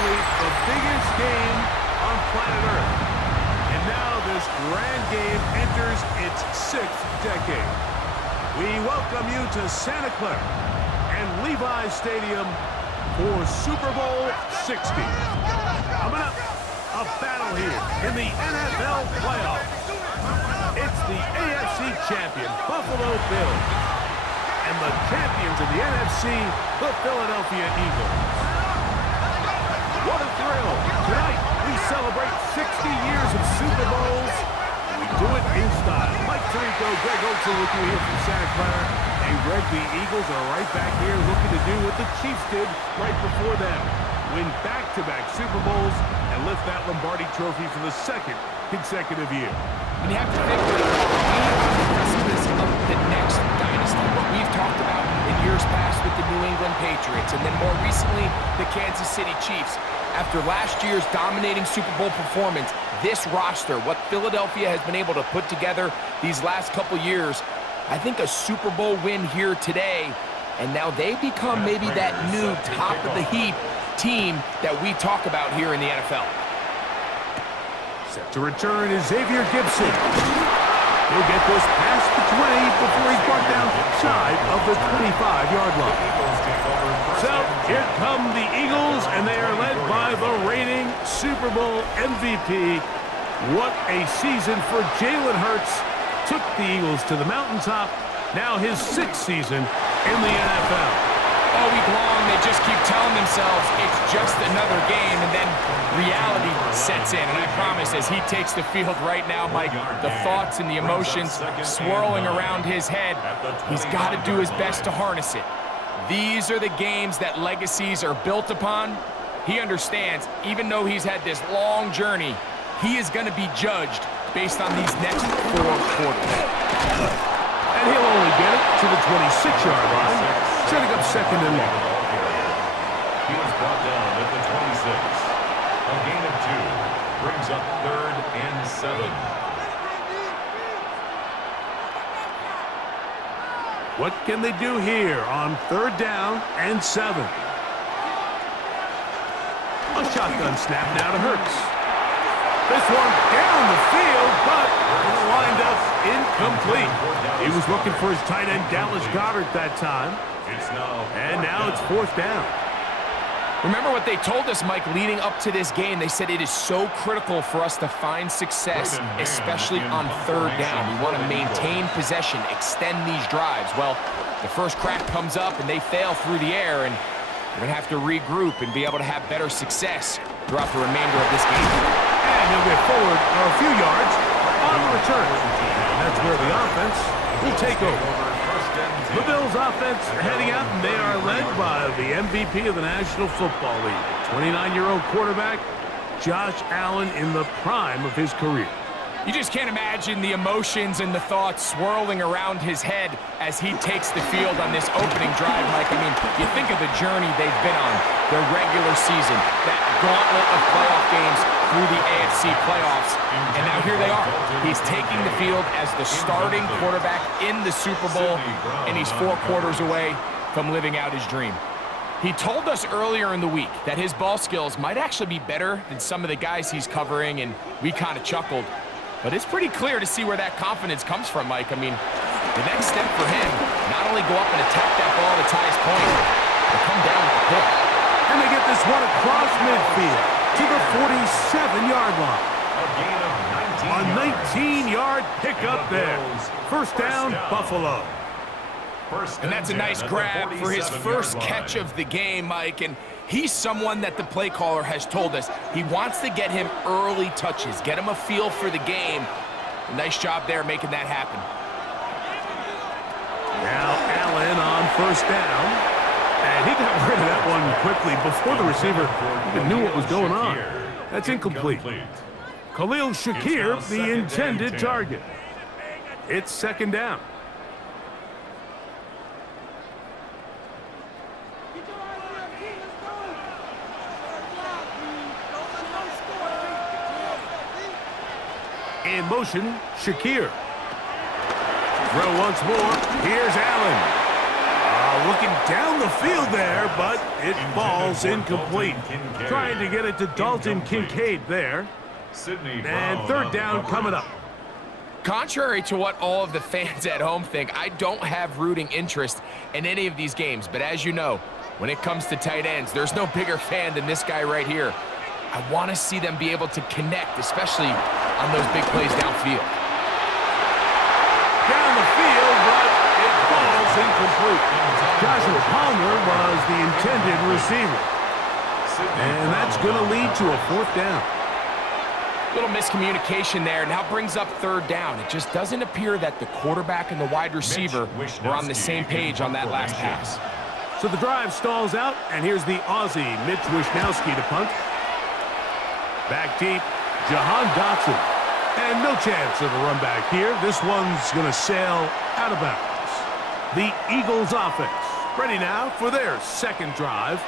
arguably the biggest game on planet Earth. And now this grand game enters its 6th decade. We welcome you to Santa Clara and Levi's Stadium for Super Bowl 60. Coming up, a battle here in the NFL playoffs. It's the AFC champion, Buffalo Bills, and the champions of the NFC, the Philadelphia Eagles. What a thrill. Tonight, we celebrate 60 years of Super Bowls. We do it in style. Mike Tirico, Greg Olson with you here from Santa Clara. And Greg, the Eagles are right back here looking to do what the Chiefs did right before them. Win back-to-back Super Bowls and lift that Lombardi trophy for the 2nd consecutive year. And you have to think that we are on the precipice of the next dynasty. What we've talked about in years past with the New England Patriots, and then more recently, the Kansas City Chiefs. After last year's dominating Super Bowl performance, this roster, what Philadelphia has been able to put together these last couple years, I think a Super Bowl win here today, and now they become maybe that new top-of-the-heap team that we talk about here in the NFL. Set to return is Xavier Gibson. He'll get this past the 20 before he's brought down shy of the 25-yard line. So here come the Eagles, and they are led by the reigning Super Bowl MVP. What a season for Jalen Hurts. Took the Eagles to the mountaintop. Now his 6th season in the NFL. All week long, they just keep telling themselves it's just another game, and then reality sets in. And I promise, as he takes the field right now, Mike, the thoughts and the emotions swirling around his head, he's got to do his best to harness it. These are the games that legacies are built upon. He understands, even though he's had this long journey, he is going to be judged based on these next 4 quarters. And he'll only get it to the 26-yard line, setting up 2nd and long. He was brought down at the 26. A gain of 2 brings up 3rd and 7. What can they do here on 3rd down and 7? A shotgun snap now to Hurts. This one down the field, but it lined up incomplete. He was looking for his tight end, Dallas Goedert, that time. And now it's 4th down. Remember what they told us, Mike, leading up to this game. They said it is so critical for us to find success, especially on 3rd down. We want to maintain possession, extend these drives. Well, the first crack comes up and they fail through the air, and we're going to have to regroup and be able to have better success throughout the remainder of this game. And he'll get forward a few yards on the return. That's where the offense will take over. The Bills offense heading out, and they are led by the MVP of the National Football League, 29-year-old quarterback Josh Allen in the prime of his career. You just can't imagine the emotions and the thoughts swirling around his head as he takes the field on this opening drive, Mike. I mean, you think of the journey they've been on, their regular season, that gauntlet of playoff games through the AFC playoffs, and now here they are. He's taking the field as the starting quarterback in the Super Bowl, and he's 4 quarters away from living out his dream. He told us earlier in the week that his ball skills might actually be better than some of the guys he's covering, and we kind of chuckled. But it's pretty clear to see where that confidence comes from, Mike. I mean, the next step for him, not only go up and attack that ball at its highest point, but come down with the pick. And they get this one across midfield to the 47-yard line. A 19-yard pickup there. 1st down, Buffalo. And that's a nice grab for his first catch of the game, Mike. And he's someone that the play caller has told us he wants to get him early touches, get him a feel for the game. A nice job there making that happen. Now Allen on 1st down. And he got rid of that one quickly before the receiver even knew what was going on. That's incomplete. Khalil Shakir, the intended target. It's 2nd down. In motion, Shakir. Throw once more. Here's Allen. A Looking down the field there, but it falls incomplete. Trying to get it to Dalton Kincaid there. And third down coming up. Contrary to what all of the fans at home think, I don't have rooting interest in any of these games. But as you know, when it comes to tight ends, there's no bigger fan than this guy right here. I want to see them be able to connect, especially on those big plays downfield. Down the field, but it falls incomplete. Joshua Palmer was the intended receiver. And that's going to lead to a fourth down. Little miscommunication there. Now brings up third down. It just doesn't appear that the quarterback and the wide receiver were on the same page on that last pass. So the drive stalls out, and here's the Aussie, Mitch Wishnowsky, to punt. Back deep, Jahan Dotson. And no chance of a run back here. This one's going to sail out of bounds. The Eagles offense ready now for their second drive.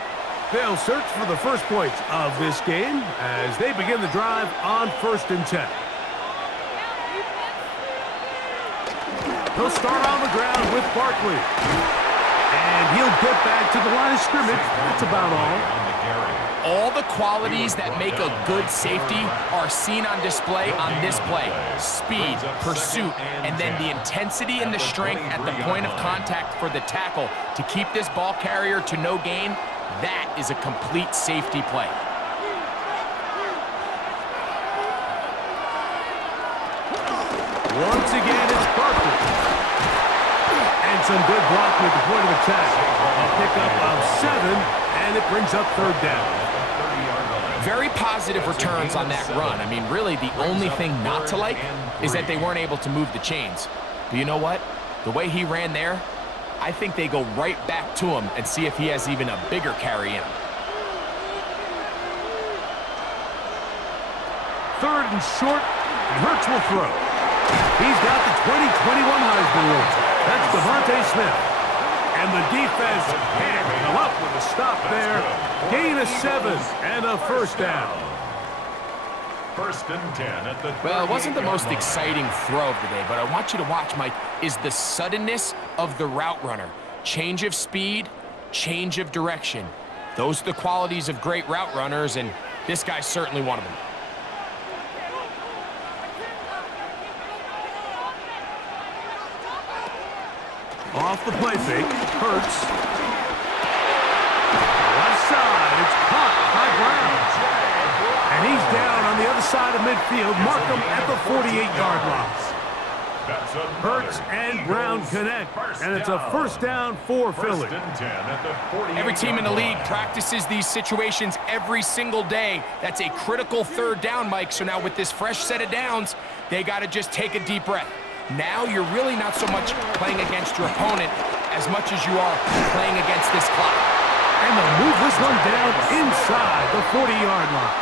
They'll search for the first points of this game as they begin the drive on 1st and 10. They'll start on the ground with Barkley. And he'll get back to the line of scrimmage. That's about all. All the qualities that make a good safety are seen on display on this play. Speed, pursuit, and then the intensity and the strength at the point of contact for the tackle to keep this ball carrier to no gain. That is a complete safety play. Once again, it's Barkley. And some good blocking at the point of attack. A pickup of 7, and it brings up third down. Very positive returns on that run. I mean, really, the only thing not to like is that they weren't able to move the chains. But you know what? The way he ran there, I think they go right back to him and see if he has even a bigger carry in him. Third and short, and Hurts will throw. He's got the 2021 Heisman winner. That's Devontae Smith. And the defense can't come up with a stop there. Gain of 7 and a first down. 1st and 10 at the Well, it wasn't the most exciting throw of the day, but I want you to watch, Mike, is the suddenness of the route runner. Change of speed, change of direction. Those are the qualities of great route runners, and this guy's certainly one of them. Off the play fake, Hurts. Left side, it's caught by Brown. And he's down on the other side of midfield. Mark him at the 48-yard line. Hurts and Brown connect, and it's a first down for Philly. Every team in the league practices these situations every single day. That's a critical third down, Mike. So now with this fresh set of downs, they got to just take a deep breath. Now you're really not so much playing against your opponent as much as you are playing against this clock. And they'll move this one down inside the 40-yard line.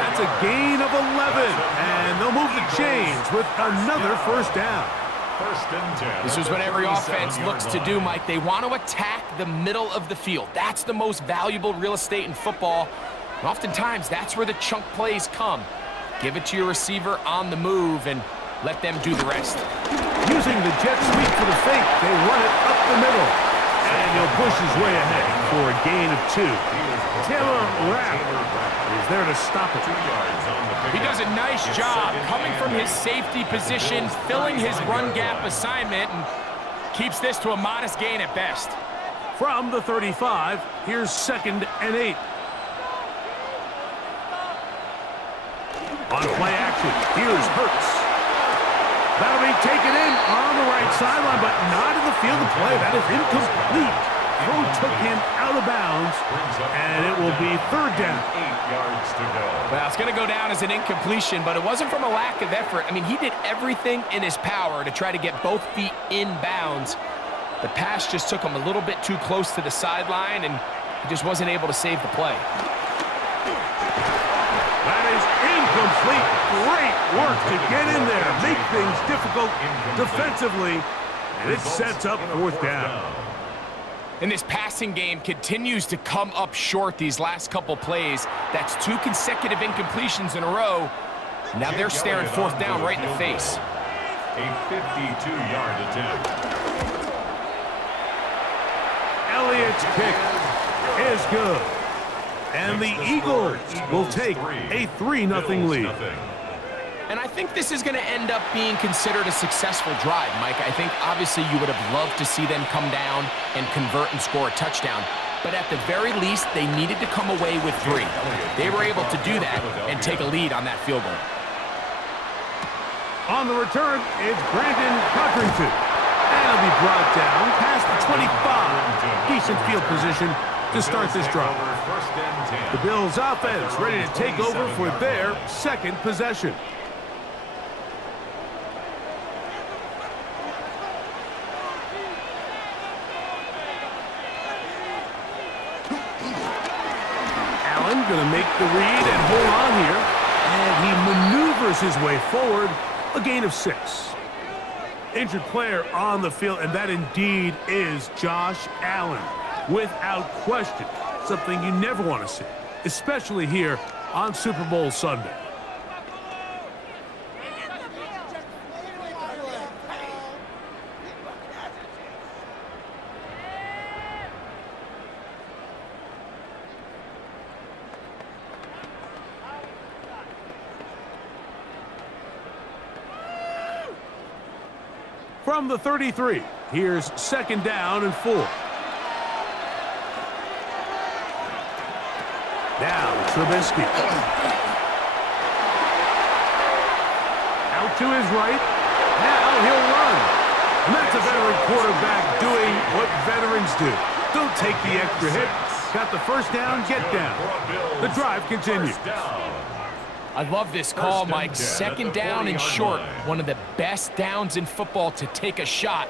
That's a gain of 11, and they'll move the chains with another first down. 1st and 10. This is what every offense looks to do, Mike. They want to attack the middle of the field. That's the most valuable real estate in football. And oftentimes, that's where the chunk plays come. Give it to your receiver on the move and let them do the rest. Using the jet sweep for the fake, they run it up the middle. And he'll push his way ahead for a gain of 2. Taylor Rapp is there to stop it. He does a nice job coming from his safety position, filling his run gap assignment, and keeps this to a modest gain at best. From the 35, here's 2nd and 8. On play action, here's Hurts. That'll be taken in on the right sideline, but not in the field of play. That is incomplete. Throw took him out of bounds, and it will be third down. 8 yards to go. Well, it's going to go down as an incompletion, but it wasn't from a lack of effort. I mean, he did everything in his power to try to get both feet in bounds. The pass just took him a little bit too close to the sideline, and he just wasn't able to save the play. That is incomplete. Great work to get in there, make things difficult defensively, and it sets up fourth down. And this passing game continues to come up short these last couple plays. That's 2 consecutive incompletions in a row. Now they're staring fourth down right in the face. A 52-yard attempt. Elliott's kick is good. And the Eagles will take a 3-0 lead. And I think this is going to end up being considered a successful drive, Mike. I think obviously you would have loved to see them come down and convert and score a touchdown. But at the very least, they needed to come away with 3. They were able to do that and take a lead on that field goal. On the return, it's Brandon Codrington. And it'll be brought down past the 25. Decent field position to start this drive. The Bills offense ready to take over for their second possession. Allen going to make the read and hold on here. And he maneuvers his way forward. A gain of 6. Injured player on the field, and that indeed is Josh Allen. Without question, something you never want to see, especially here on Super Bowl Sunday. From the 33, here's 2nd down and 4. Now, Trubisky. Out to his right. Now he'll run. And that's a veteran quarterback doing what veterans do. Don't take the extra hit. Got the first down, get down. The drive continues. I love this call, Mike. 2nd down and short. One of the best downs in football to take a shot.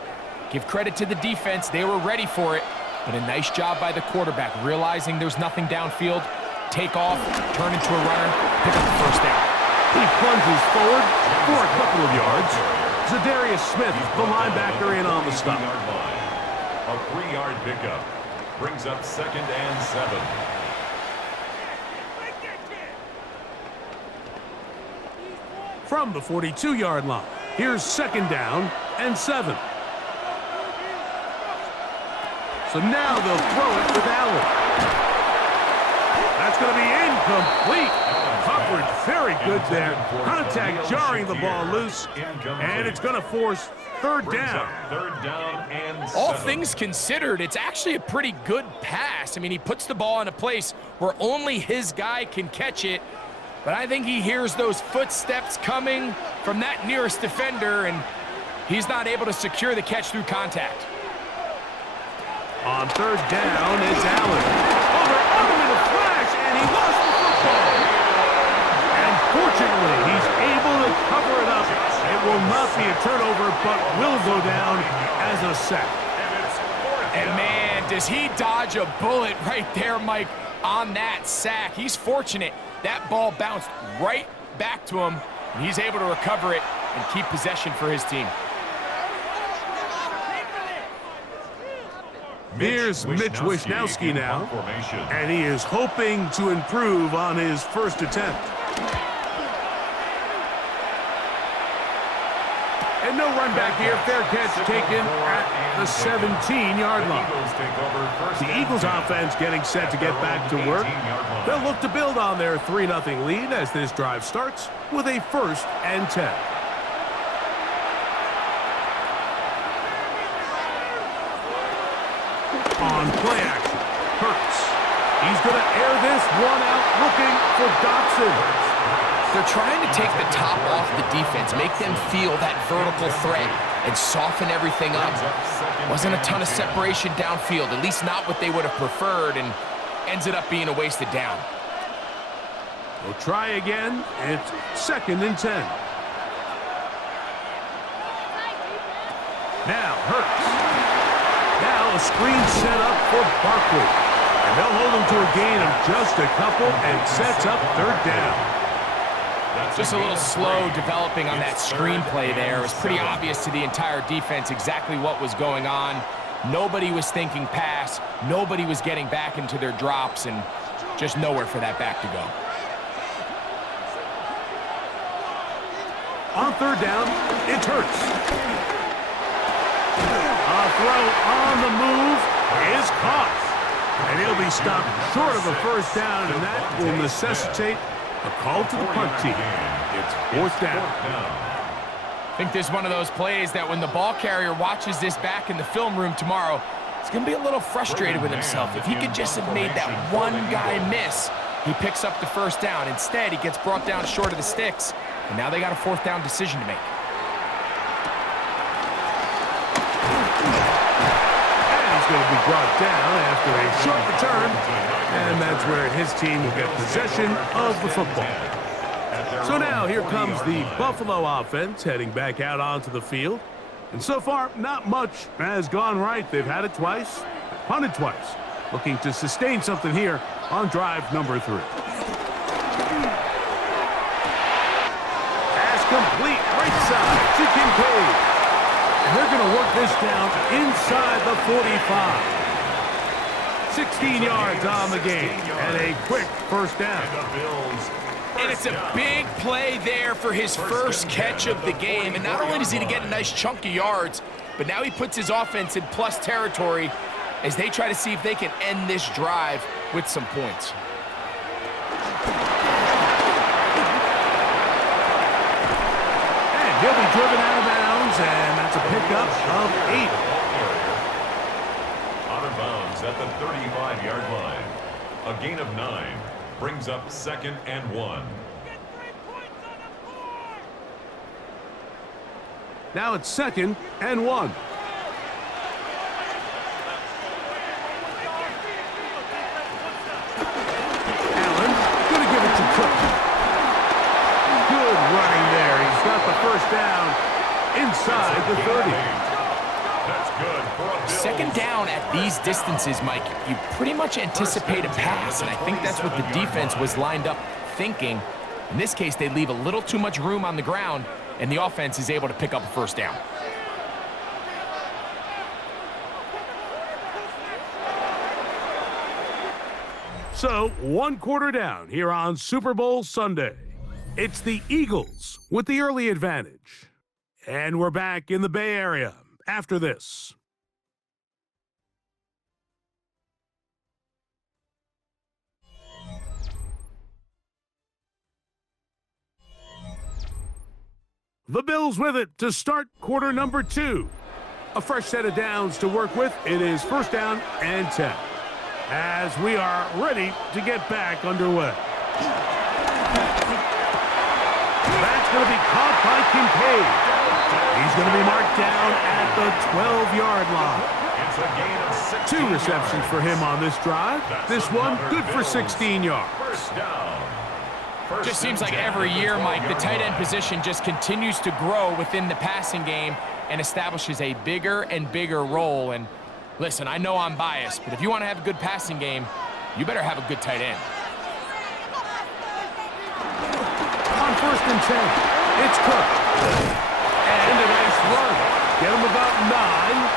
Give credit to the defense. They were ready for it. But a nice job by the quarterback, realizing there's nothing downfield. Take off, turn into a runner, pick up the first down. He plunges forward for a couple of yards. Zadarius Smith, the linebacker, in on the stop. A 3-yard pickup brings up 2nd and 7. From the 42-yard line, here's 2nd down and 7. So now they'll throw it with Allen. That's going to be incomplete. Coverage very good there. Contact jarring the ball loose, and it's going to force 3rd down. 3rd down and 7. All things considered, it's actually a pretty good pass. I mean, he puts the ball in a place where only his guy can catch it. But I think he hears those footsteps coming from that nearest defender, and he's not able to secure the catch through contact. On 3rd down, it's Allen. Over in a flash, and he lost the football. And fortunately, he's able to cover it up. It will not be a turnover, but will go down as a sack. And man, does he dodge a bullet right there, Mike, on that sack. He's fortunate. That ball bounced right back to him, and he's able to recover it and keep possession for his team. Here's Mitch Wishnowsky now, and he is hoping to improve on his first attempt. And no run back here. Fair catch taken at the 17-yard line. The Eagles offense getting set to get back to work. They'll look to build on their 3-0 lead as this drive starts with a 1st and 10. On play action, Hurts. He's going to air this one out looking for Dotson. They're trying to take the top off the defense, make them feel that vertical threat, and soften everything up. Wasn't a ton of separation downfield, at least not what they would have preferred, and ends it up being a wasted down. We'll try again. It's 2nd and 10. Now Hurts. Now a screen set up for Barkley. And they'll hold him to a gain of just a couple and sets up 3rd down. Just a little slow developing on that screenplay there. It was pretty obvious to the entire defense exactly what was going on. Nobody was thinking pass. Nobody was getting back into their drops, and just nowhere for that back to go. On 3rd down, it's Hurts. A throw on the move, is caught. And he'll be stopped short of a first down, and that will necessitate a call to the punt team. It's fourth down. I think this is one of those plays that when the ball carrier watches this back in the film room tomorrow, he's going to be a little frustrated with himself. If he could just have made that one guy miss, he picks up the first down. Instead, he gets brought down short of the sticks, and now they got a fourth down decision to make. Going to be brought down after a short return, and that's where his team will get possession of the football. So now here comes the Buffalo offense heading back out onto the field. And so far, not much has gone right. They've had it twice, punted twice, looking to sustain something here on drive number 3. Pass complete, right side to Kincaid. And they're going to work this down inside the 45. 16 yards on the game and a quick first down. And it's a big play there for his first catch of the game. And not only does he get a nice chunk of yards, but now he puts his offense in plus territory as they try to see if they can end this drive with some points. And he'll be driven out of bounds, and that's a pickup of 8. Out of bounds at the 35-yard line. A gain of 9 brings up 2nd and 1. Now it's 2nd and 1. Allen going to give it to Cook. Good running there. He's got the first down inside the 30. That's good for a Bills. Second down at these distances, Mike, you pretty much anticipate a pass, and I think that's what the defense was lined up thinking. In this case, they leave a little too much room on the ground, and the offense is able to pick up a first down. So, 1 quarter down here on Super Bowl Sunday. It's the Eagles with the early advantage. And we're back in the Bay Area after this. The Bills with it to start quarter number 2. A fresh set of downs to work with. It is first down and 10. As we are ready to get back underway. That's going to be caught by Kincaid. He's going to be marked down at the 12-yard line. It's a gain of 16 2 receptions for him on this drive. This one good for 16 yards. First down. Just seems like every year, Mike, the tight end position just continues to grow within the passing game and establishes a bigger and bigger role. And listen, I know I'm biased, but if you want to have a good passing game, you better have a good tight end. On first and 10, it's Cook. And a nice run. Get him about 9.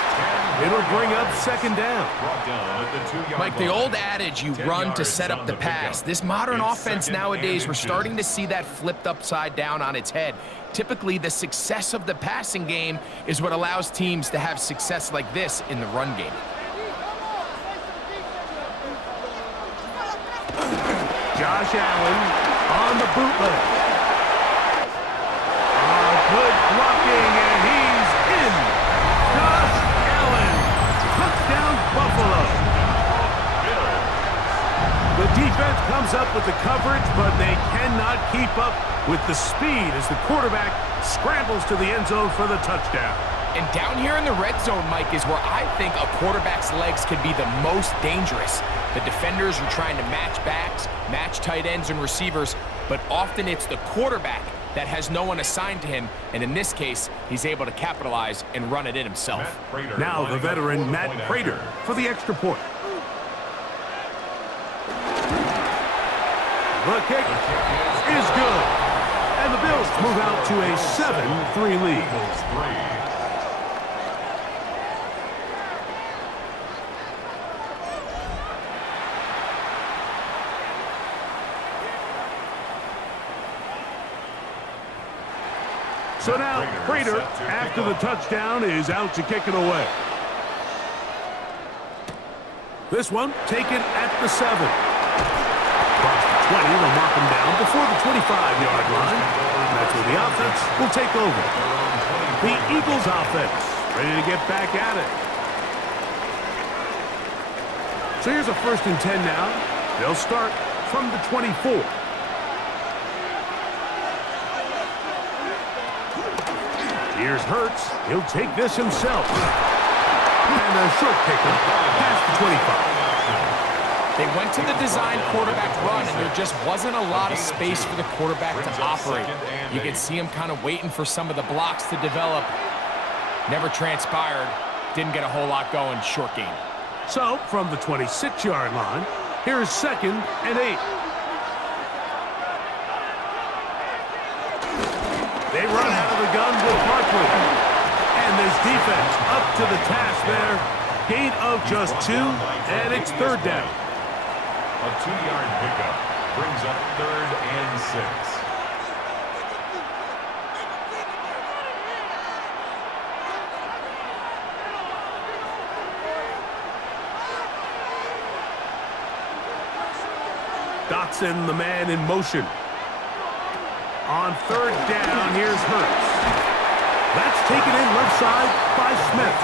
It'll bring up second down. Mike, the old adage, you run to set up the pass. This modern offense nowadays, we're starting to see that flipped upside down on its head. Typically, the success of the passing game is what allows teams to have success like this in the run game. Josh Allen on the bootleg. Good blocking, and he's in. Josh Allen, touchdown Buffalo. The defense comes up with the coverage, but they cannot keep up with the speed as the quarterback scrambles to the end zone for the touchdown. And down here in the red zone, Mike, is where I think a quarterback's legs could be the most dangerous. The defenders are trying to match backs, match tight ends and receivers, but often it's the quarterback that has no one assigned to him, and in this case, he's able to capitalize and run it in himself. Now the veteran Matt Prater for the extra point. The kick is good, and the Bills move out to a 7-3 lead. So now, Prater, after the touchdown, is out to kick it away. This one taken at the 7. Across the 20, they'll mark him down before the 25-yard line. That's where the offense will take over. The Eagles offense ready to get back at it. So here's a 1st and 10 now. They'll start from the 24. Here's Hurts. He'll take this himself. And a short pickup past the 25. They went to the design quarterback run, and there just wasn't a lot of space for the quarterback to operate. You could see him kind of waiting for some of the blocks to develop. Never transpired. Didn't get a whole lot going. Short game. So, from the 26-yard line, here's 2nd and 8. They run out of the gun with Barkley. And this defense up to the task there. Gain of just 2, and it's 3rd down. A 2-yard pickup brings up 3rd and 6. Dotson, the man in motion. On 3rd down, here's Hurts. That's taken in left side by Smith.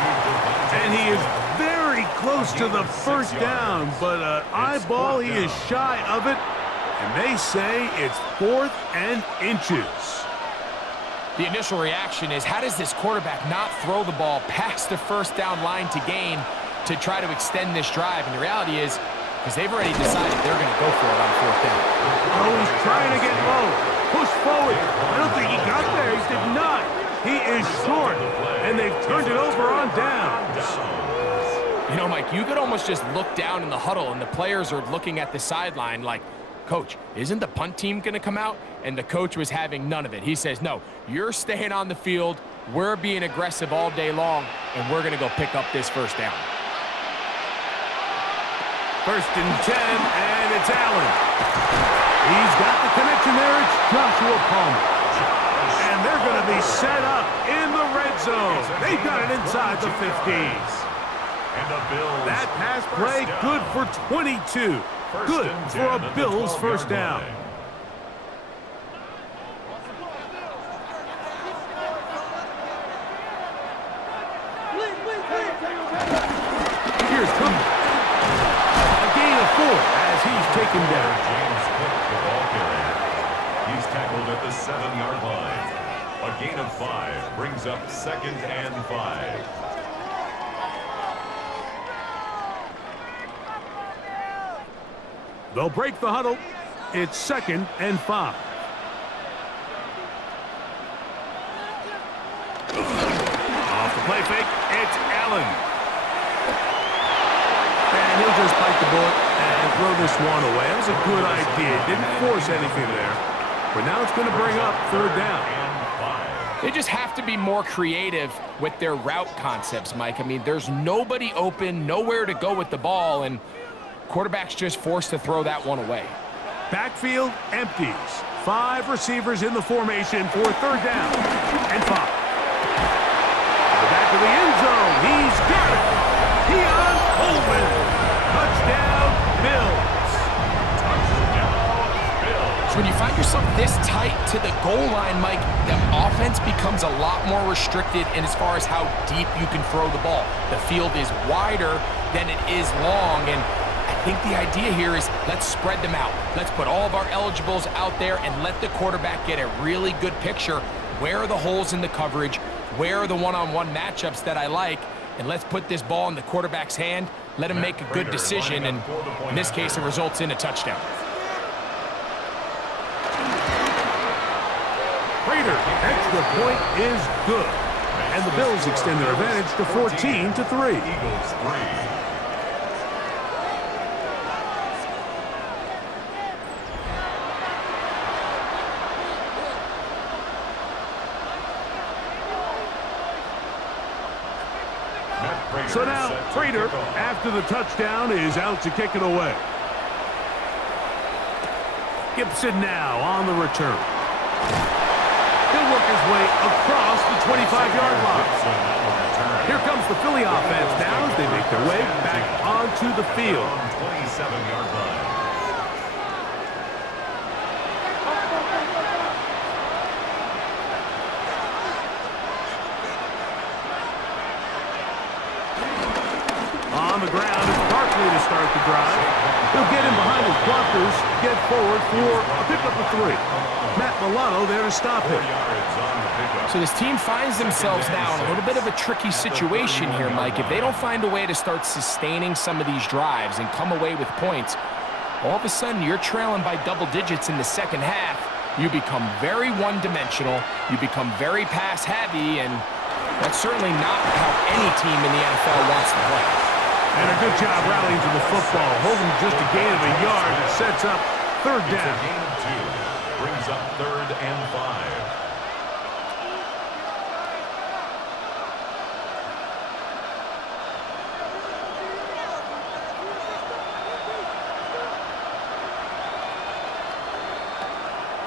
And he is very close to the 1st down, but an eyeball, he is shy of it. And they say it's 4th and inches. The initial reaction is, how does this quarterback not throw the ball past the 1st down line to gain to try to extend this drive? And the reality is, because they've already decided they're going to go for it on 4th down. Oh, he's trying to get low. Push forward. I don't think he got there. He did not. He is short, and they've turned it over on downs. You know, Mike, you could almost just look down in the huddle, and the players are looking at the sideline like, Coach, isn't the punt team going to come out? And the coach was having none of it. He says, no, you're staying on the field. We're being aggressive all day long, and we're going to go pick up this 1st down. 1st and 10, and it's Allen. He's got the connection there. It's Joshua Palmer. And they're going to be set up in the red zone. They've got it inside the 15. That pass play good for 22. Good for a Bills 1st down. Here's Cooper. A gain of 4 as he's taken down. James Cook, the ball carrier. He's tackled at the 7-yard line. A gain of 5 brings up 2nd and 5. They'll break the huddle. It's 2nd and 5. Off the play fake, it's Allen. And he'll just bite the bullet and throw this one away. That was a good idea. Didn't force anything there. But now it's going to bring up 3rd down. They just have to be more creative with their route concepts, Mike. I mean, there's nobody open, nowhere to go with the ball, and quarterback's just forced to throw that one away. Backfield empties. 5 receivers in the formation for 3rd down and 5. To the back of the end zone. He's got it. Keon Coleman. Touchdown, Bills. So when you find yourself this tight to the goal line, Mike, the offense becomes a lot more restricted in as far as how deep you can throw the ball. The field is wider than it is long, and I think the idea here is let's spread them out. Let's put all of our eligibles out there and let the quarterback get a really good picture. Where are the holes in the coverage? Where are the one-on-one matchups that I like? And let's put this ball in the quarterback's hand. Let him make a good decision, and in this case, it results in a touchdown. Prater, extra point is good. And the Bills extend their advantage to 14-3. Eagles 3. So now, Prater, after the touchdown, is out to kick it away. Gibson now on the return. He'll work his way across the 25-yard line. Here comes the Philly offense now as they make their way back onto the field. 27-yard line. On the ground, it's Barkley to start the drive. He'll get in behind his blockers, get forward for a pickup of 3. Matt Milano there to stop him. So this team finds themselves now in a little bit of a tricky situation here, Mike. If they don't find a way to start sustaining some of these drives and come away with points, all of a sudden you're trailing by double digits in the second half. You become very one-dimensional. You become very pass-heavy, and that's certainly not how any team in the NFL wants to play. And a good job rallying to the football, holding just a gain of a yard that sets up third down. It's a gain of 2. Brings up 3rd and 5.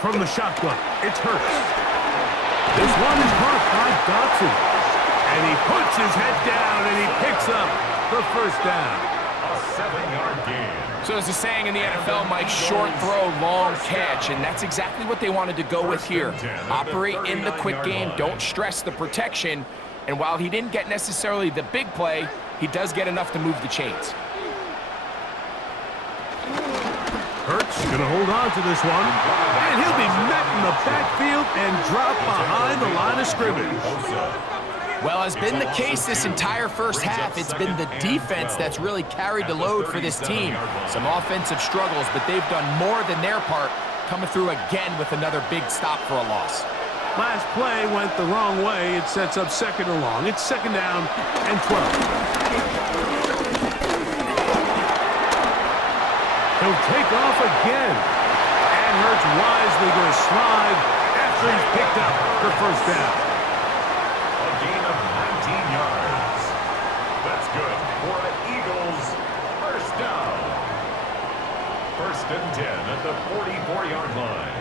From the shotgun, it's Hurts. This one is caught by Dotson. And he puts his head down and he picks up the first down. A 7-yard gain. So there's a saying in the NFL, Mike, short throw, long catch, and that's exactly what they wanted to go with here. Operate in the quick game, don't stress the protection, and while he didn't get necessarily the big play, he does get enough to move the chains. Hurts going to hold on to this one, and he'll be met in the backfield and dropped behind the line of scrimmage. Well, as been the case this entire first half, it's been the defense that's really carried the load for this team. Some offensive struggles, but they've done more than their part, coming through again with another big stop for a loss. Last play went the wrong way. It sets up 2nd and long. It's 2nd down and 12. He'll take off again. And Hurts wisely going to slide after he's picked up the first down. A gain of 19 yards. That's good for an Eagles first down. 1st and 10 at the 44-yard line.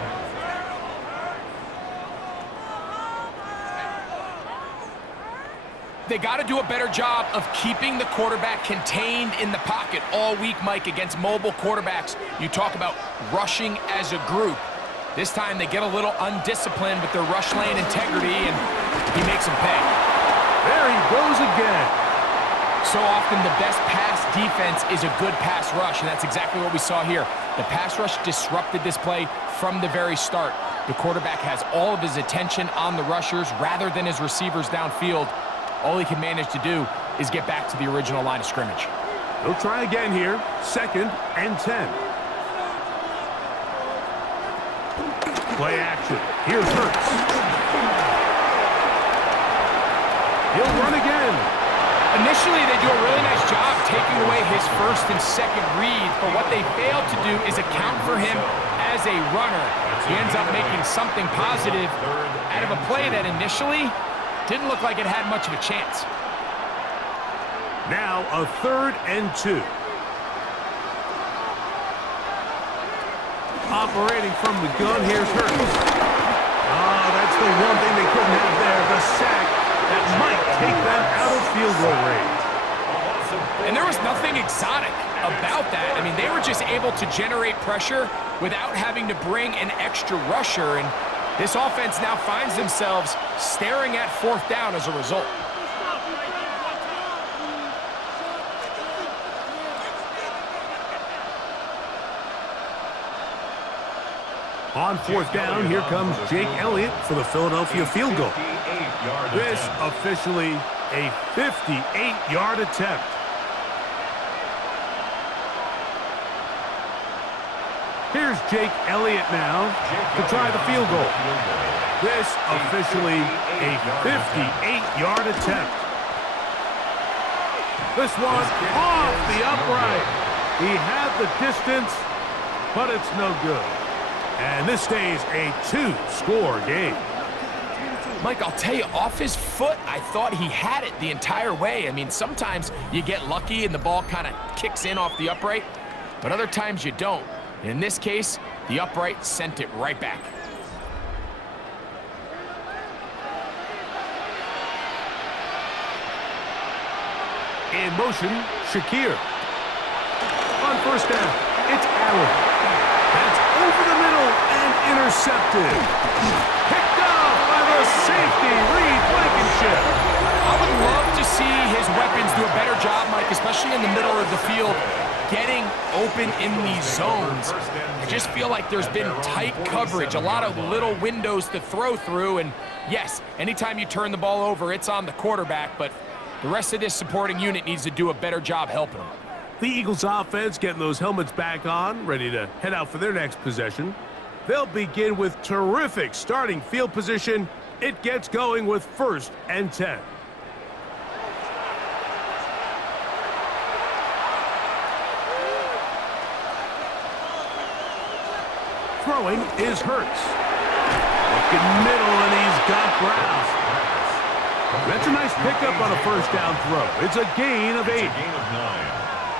They got to do a better job of keeping the quarterback contained in the pocket all week, Mike, against mobile quarterbacks. You talk about rushing as a group. This time they get a little undisciplined with their rush lane integrity, and he makes them pay. There he goes again. So often the best pass defense is a good pass rush, and that's exactly what we saw here. The pass rush disrupted this play from the very start. The quarterback has all of his attention on the rushers rather than his receivers downfield. All he can manage to do is get back to the original line of scrimmage. He'll try again here. 2nd and 10. Play action. Here's Hurts. He'll run again. Initially, they do a really nice job taking away his 1st and 2nd read, but what they fail to do is account for him as a runner. He ends up making something positive out of a play that initially didn't look like it had much of a chance. Now a 3rd and 2. Operating from the gun, here's Hurts. Oh, that's the one thing they couldn't have there, the sack that might take them out of field goal range. And there was nothing exotic about that. I mean, they were just able to generate pressure without having to bring an extra rusher, and this offense now finds themselves staring at 4th down as a result. On 4th down, here comes Jake Elliott for the Philadelphia field goal. This officially a 58-yard attempt. Here's Jake Elliott now to try the field goal. This officially a 58-yard attempt. This one off the upright. He had the distance, but it's no good. And this stays a 2-score game. Mike, I'll tell you, off his foot, I thought he had it the entire way. I mean, sometimes you get lucky and the ball kind of kicks in off the upright, but other times you don't. In this case, the upright sent it right back. In motion, Shakir. On first down, it's Allen. That's over the middle and intercepted. Picked off by the safety, Reed Blankenship. I would love to see his weapons do a better job, Mike, especially in the middle of the field, getting open in these zones. I just feel like there's been tight coverage, a lot of little windows to throw through, and yes, anytime you turn the ball over, it's on the quarterback, but the rest of this supporting unit needs to do a better job helping them. The Eagles offense getting those helmets back on, ready to head out for their next possession. They'll begin with terrific starting field position. It gets going with 1st and 10. Throwing is Hurts. Looking middle, and he's got Brown. That's a nice pickup on a first down throw. It's a gain of 8. It's a gain of 9.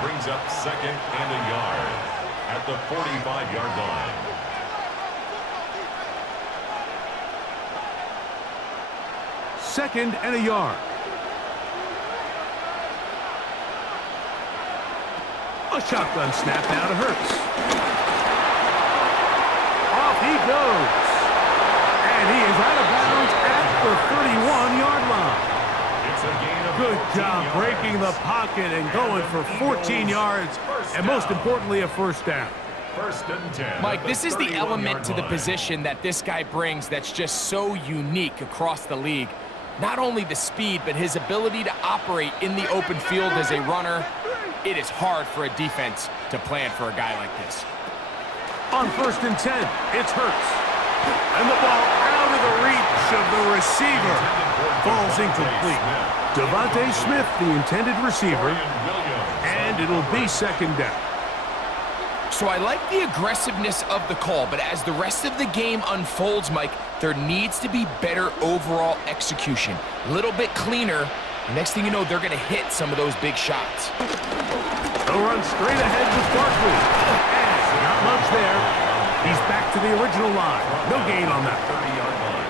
Brings up 2nd and a yard at the 45-yard line. Second and a yard. A shotgun snap now to Hurts. Off he goes. And he is out of bounds at the 31-yard line. It's a gain of Good 14 job yards. breaking the pocket and going for 14 yards, and most importantly, a first down. 1st and 10. Mike, this is the element to the line. position that this guy brings that's just so unique across the league. Not only the speed, but his ability to operate in the open field as a runner. It is hard for a defense to plan for a guy like this. On 1st and 10, it's Hurts. And the ball out of the reach of the receiver. Falls incomplete. Devontae Smith, the intended receiver, and it'll be 2nd down. So I like the aggressiveness of the call, but as the rest of the game unfolds, Mike, there needs to be better overall execution. A little bit cleaner. The next thing you know, they're going to hit some of those big shots. They'll run straight ahead with Barkley. And not much there. He's back to the original line. No gain on that. 30-yard line.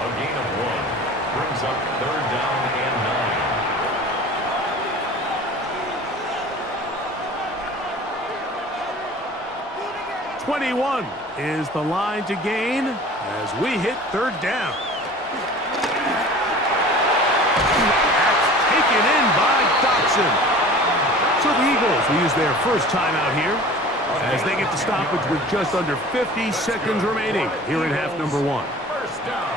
A gain of 1. Brings up 3rd down and 9. 21 is the line to gain as we hit 3rd down. That's taken in by Dotson. So the Eagles will use their first timeout here as they get the stoppage with just under 50 seconds remaining here in half number 1. 1st down.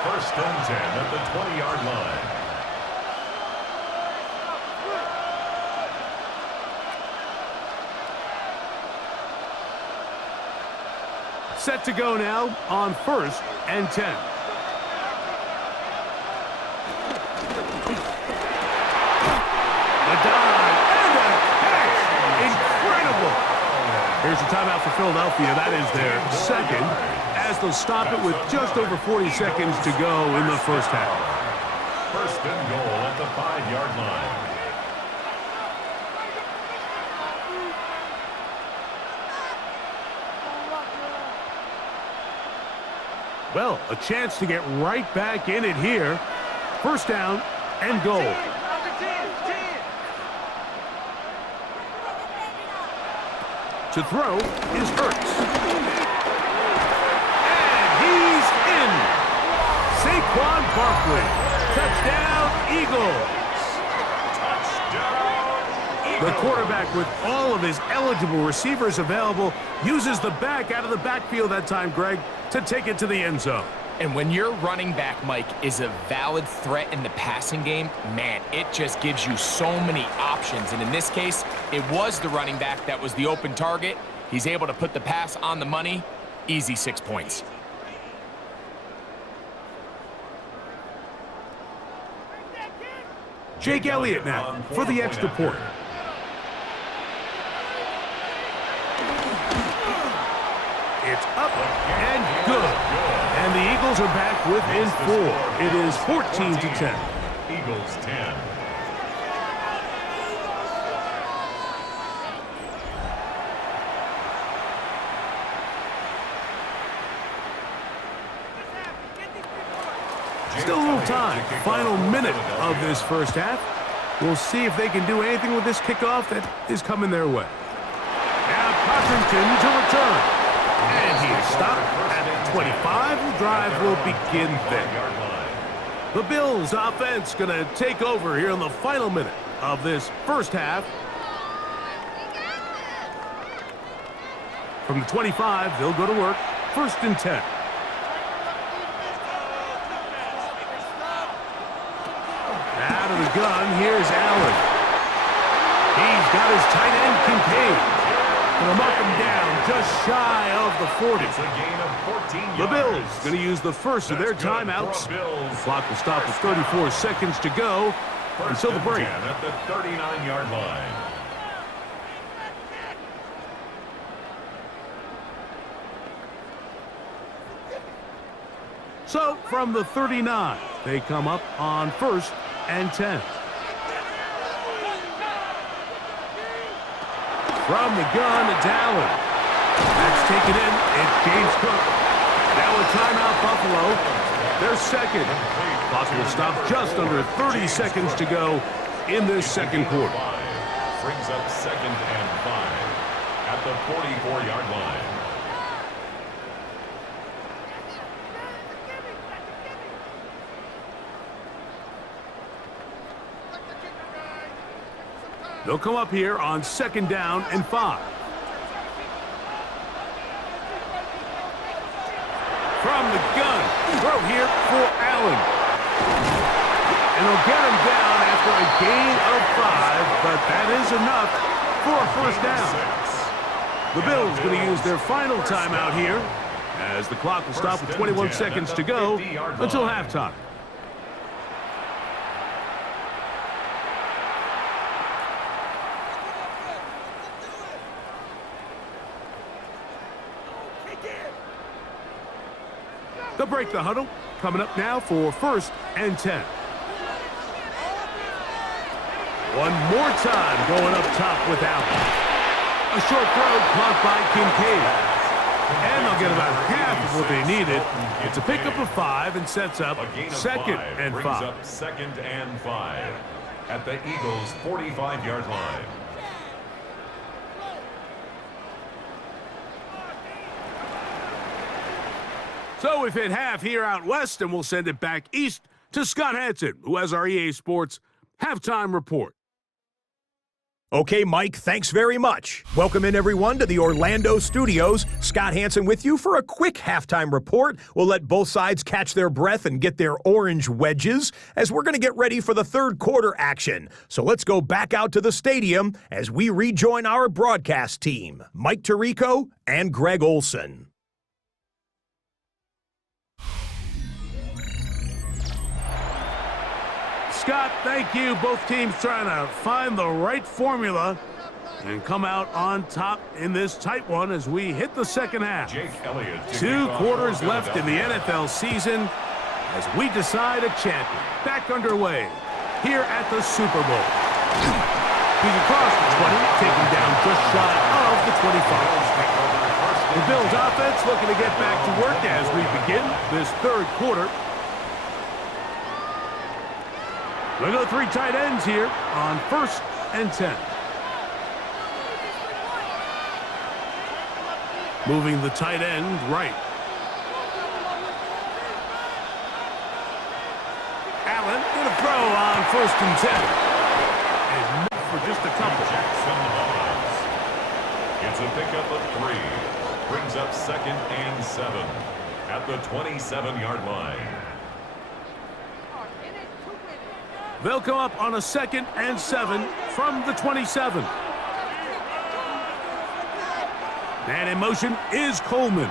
1st and 10 at the 20-yard line. Set to go now on 1st and 10. A dive and a catch. Incredible. Here's a timeout for Philadelphia. That is their 2nd, as they'll stop it with just over 40 seconds to go in the first half. 1st and goal at the 5-yard line. Well, a chance to get right back in it here. First down and goal. To throw is Hurts. And he's in. Saquon Barkley. Touchdown, Eagles. The quarterback, with all of his eligible receivers available, uses the back out of the backfield that time, Greg, to take it to the end zone. And when your running back, Mike, is a valid threat in the passing game, man, it just gives you so many options. And in this case, it was the running back that was the open target. He's able to put the pass on the money. Easy 6 points. Jake Elliott now for the extra point. It's up and good. And the Eagles are back within 4. It is 14-10. Eagles 10. Still a little time. Final minute of this first half. We'll see if they can do anything with this kickoff that is coming their way. Now Cottington to return. And he is stopped at the 25. The drive will begin there. The Bills offense going to take over here in the final minute of this first half. From the 25, they'll go to work. 1st and 10. Out of the gun, here's Allen. He's got his tight end, Kincaid. Gonna mark him down just shy of the 40. It's a gain of 14 yards. The Bills going to use the first of their timeouts. The clock will stop with 34 seconds to go until the break. At the 39-yard line. So from the 39, they come up on 1st and 10. From the gun, it's Allen. That's taken in. It's James Cook. Now a timeout, Buffalo. They're second. Clock will stop just under 30 seconds to go in this second quarter. Brings up 2nd and 5 at the 44-yard line. They'll come up here on 2nd down and 5. From the gun, throw here for Allen. And they'll get him down after a gain of 5, but that is enough for a 1st down. The Bills going to use their final timeout here as the clock will stop with 21 seconds to go until halftime. They'll break the huddle. Coming up now for 1st and 10. One more time going up top with Allen. A short throw caught by Kincaid. And they'll get about half of what they needed. It's a pickup of 5 and sets up 2nd and 5. Brings up 2nd and 5 at the Eagles' 45-yard line. So we've hit half here out west, and we'll send it back east to Scott Hansen, who has our EA Sports halftime report. Okay, Mike, thanks very much. Welcome in, everyone, to the Orlando studios. Scott Hansen with you for a quick halftime report. We'll let both sides catch their breath and get their orange wedges as we're going to get ready for the third quarter action. So let's go back out to the stadium as we rejoin our broadcast team, Mike Tirico and Greg Olson. Scott, thank you. Both teams trying to find the right formula and come out on top in this tight one as we hit the second half. Jake Elliott. 2 quarters left in the NFL season as we decide a champion. Back underway here at the Super Bowl. He's across the 20, taken down just shy of the 25. The Bills offense looking to get back to work as we begin this third quarter. We'll go 3 tight ends here on 1st and 10. Moving the tight end right. Allen going to throw on 1st and 10. And not for just a couple. Jackson Laws. It's a pickup of 3. Brings up 2nd and 7 at the 27-yard line. They'll come up on a 2nd and 7 from the 27. And in motion is Coleman.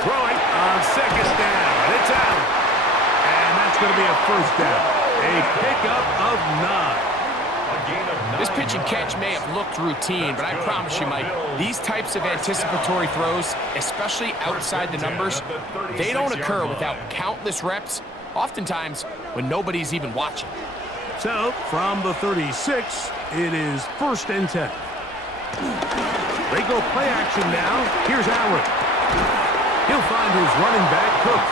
Throwing on 2nd down. It's Allen. And that's going to be a 1st down. A pickup of 9. This pitch and catch may have looked routine, but I promise you, Mike, these types of anticipatory throws, especially outside the numbers, they don't occur without countless reps, oftentimes when nobody's even watching. So, from the 36, it is 1st and 10. They go play action now. Here's Allen. He'll find his running back, Cook.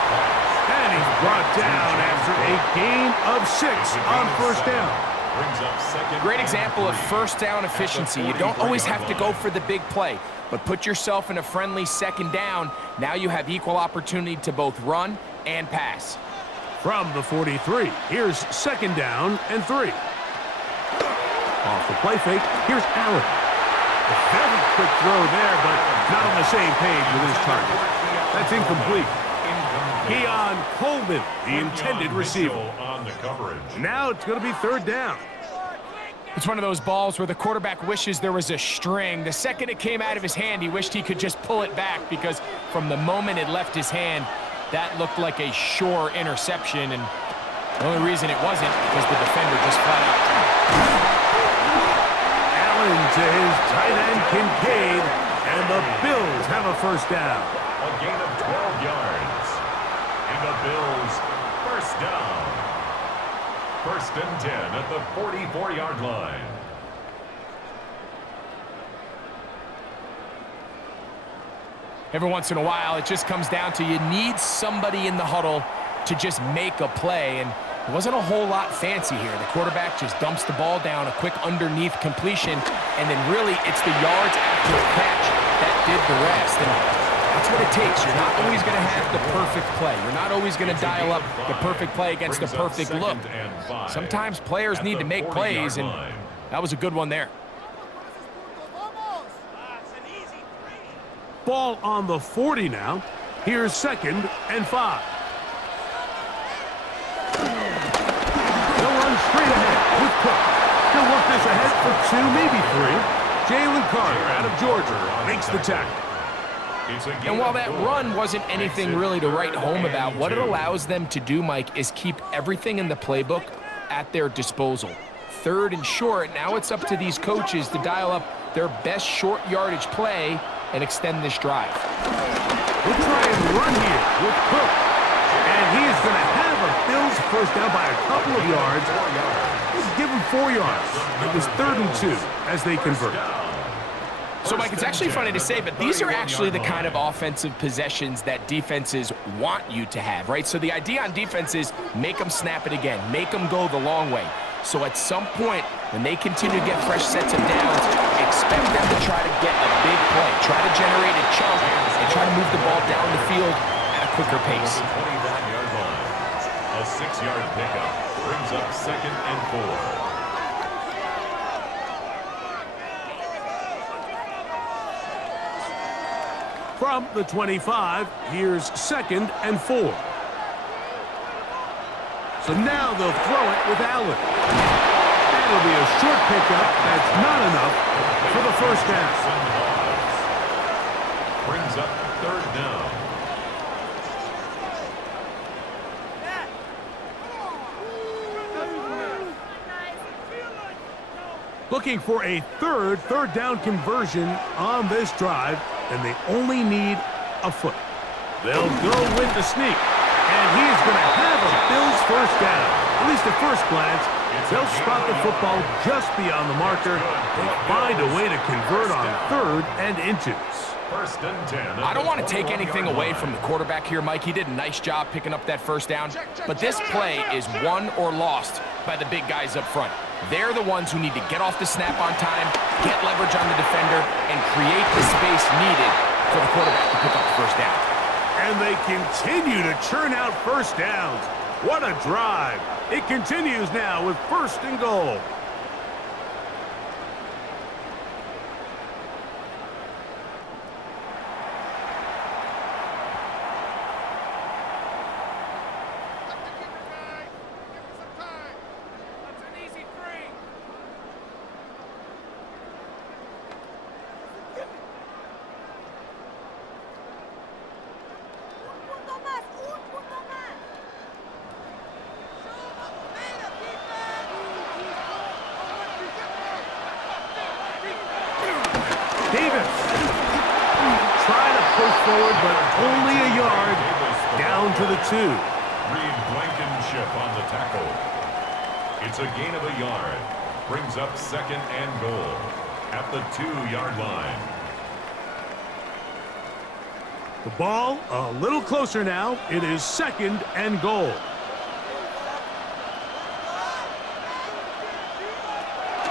And he's brought down after a gain of 6 on 1st down. Brings up second. Great and example of 3. first down efficiency. You don't always have to go for the big play, but put yourself in a friendly second down. Now you have equal opportunity to both run and pass. From the 43, here's second down and 3. Off the play fake, here's Allen. A very quick throw there, but not on the same page with his target. That's incomplete. Keon Coleman, the intended receiver. On the coverage. Now it's going to be third down. It's one of those balls where the quarterback wishes there was a string. The second it came out of his hand, he wished he could just pull it back, because from the moment it left his hand, that looked like a sure interception, and the only reason it wasn't because the defender just flat out tried. Allen to his tight end Kincaid, and the Bills have a first down. A gain of 12 yards. And the Bills first down. First and 10 at the 44-yard line. Every once in a while, it just comes down to you need somebody in the huddle to just make a play, and it wasn't a whole lot fancy here. The quarterback just dumps the ball down, a quick underneath completion, and then really it's the yards after the catch that did the rest. And that's what it takes. You're not always going to have the perfect play. You're not always going to dial up the perfect play against the perfect look. Sometimes players need to make plays, and that was a good one there. Ball on the 40 now. Here's second and 5. They'll run straight ahead with Cook. He'll work this ahead for 2, maybe 3. Jalen Carter out of Georgia makes the tackle. And while that run wasn't anything really to write home about, what it allows them to do, Mike, is keep everything in the playbook at their disposal. Third and short, now it's up to these coaches to dial up their best short yardage play and extend this drive. We'll try and run here with Cook. And he is going to have a Bills first down by a couple of yards. We'll give him 4 yards. It was 3rd and 2 as they convert. So, Mike, it's actually funny to say, but these are actually the kind of offensive possessions that defenses want you to have, right? So the idea on defense is make them snap it again, make them go the long way. So at some point, when they continue to get fresh sets of downs, expect them to try to get a big play, try to generate a chunk, and try to move the ball down the field at a quicker pace. 29-yard line. A 6-yard pickup brings up second and 4. From the 25, here's second and 4. So now they'll throw it with Allen. That'll be a short pickup. That's not enough for the first down. Brings up 3rd down. Looking for a third down conversion on this drive, and they only need a foot. They'll go with the sneak, and he's going to have a Bills first down. At least at first glance, they'll spot the football just beyond the marker and find a way to convert on 3rd and inches. First and 10. I don't want to take anything away from the quarterback here, Mike. He did a nice job picking up that first down, but this play is won or lost by the big guys up front. They're the ones who need to get off the snap on time, get leverage on the defender, and create the space needed for the quarterback to pick up the first down. And they continue to churn out first downs. What a drive. It continues now with 1st and goal. Forward, but only a yard down to the 2. Reed Blankenship on the tackle. It's a gain of a yard. Brings up second and goal at the 2-yard line. The ball a little closer now. It is 2nd and goal.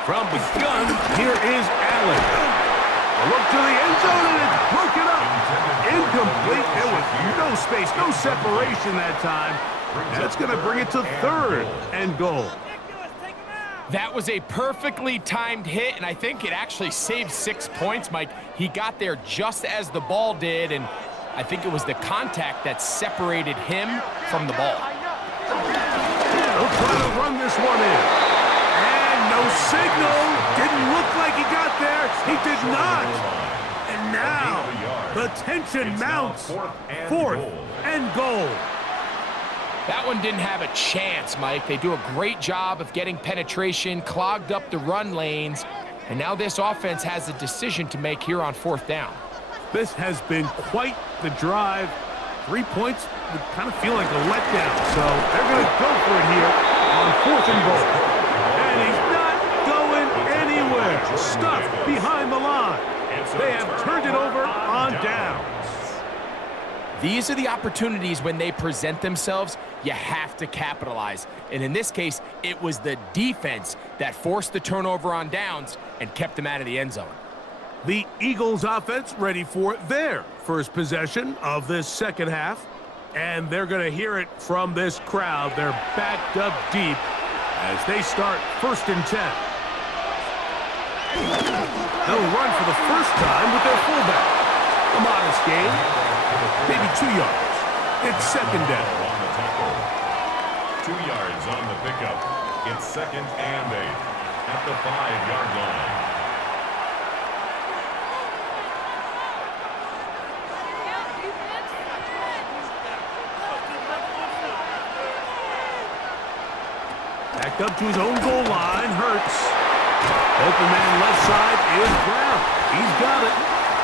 From the gun, here is Allen. A look to the end zone, and it's broken up. Incomplete. There was no space, no separation that time. That's going to bring it to third and goal. That was a perfectly timed hit, and I think it actually saved 6 points, Mike. He got there just as the ball did, and I think it was the contact that separated him from the ball. They'll try to run this one in. And no signal. Didn't look like he got there. He did not. And now the tension mounts. Fourth and goal. That one didn't have a chance, Mike. They do a great job of getting penetration, clogged up the run lanes, and now this offense has a decision to make here on fourth down. This has been quite the drive. 3 points would kind of feel like a letdown, so they're going to go for it here on fourth and goal. And he's not going anywhere. Stuffed behind the line. They have turned it over on downs. These are the opportunities when they present themselves, you have to capitalize. And in this case, it was the defense that forced the turnover on downs and kept them out of the end zone. The Eagles offense ready for their first possession of this second half. And they're going to hear it from this crowd. They're backed up deep as they start first and 10. They'll run for the first time with their fullback. A modest gain. Maybe 2 yards. It's second down. 2 yards on the pickup. It's second and 8 at the 5-yard line. Backed up to his own goal line. Hurts. Open man left side is Brown. He's got it.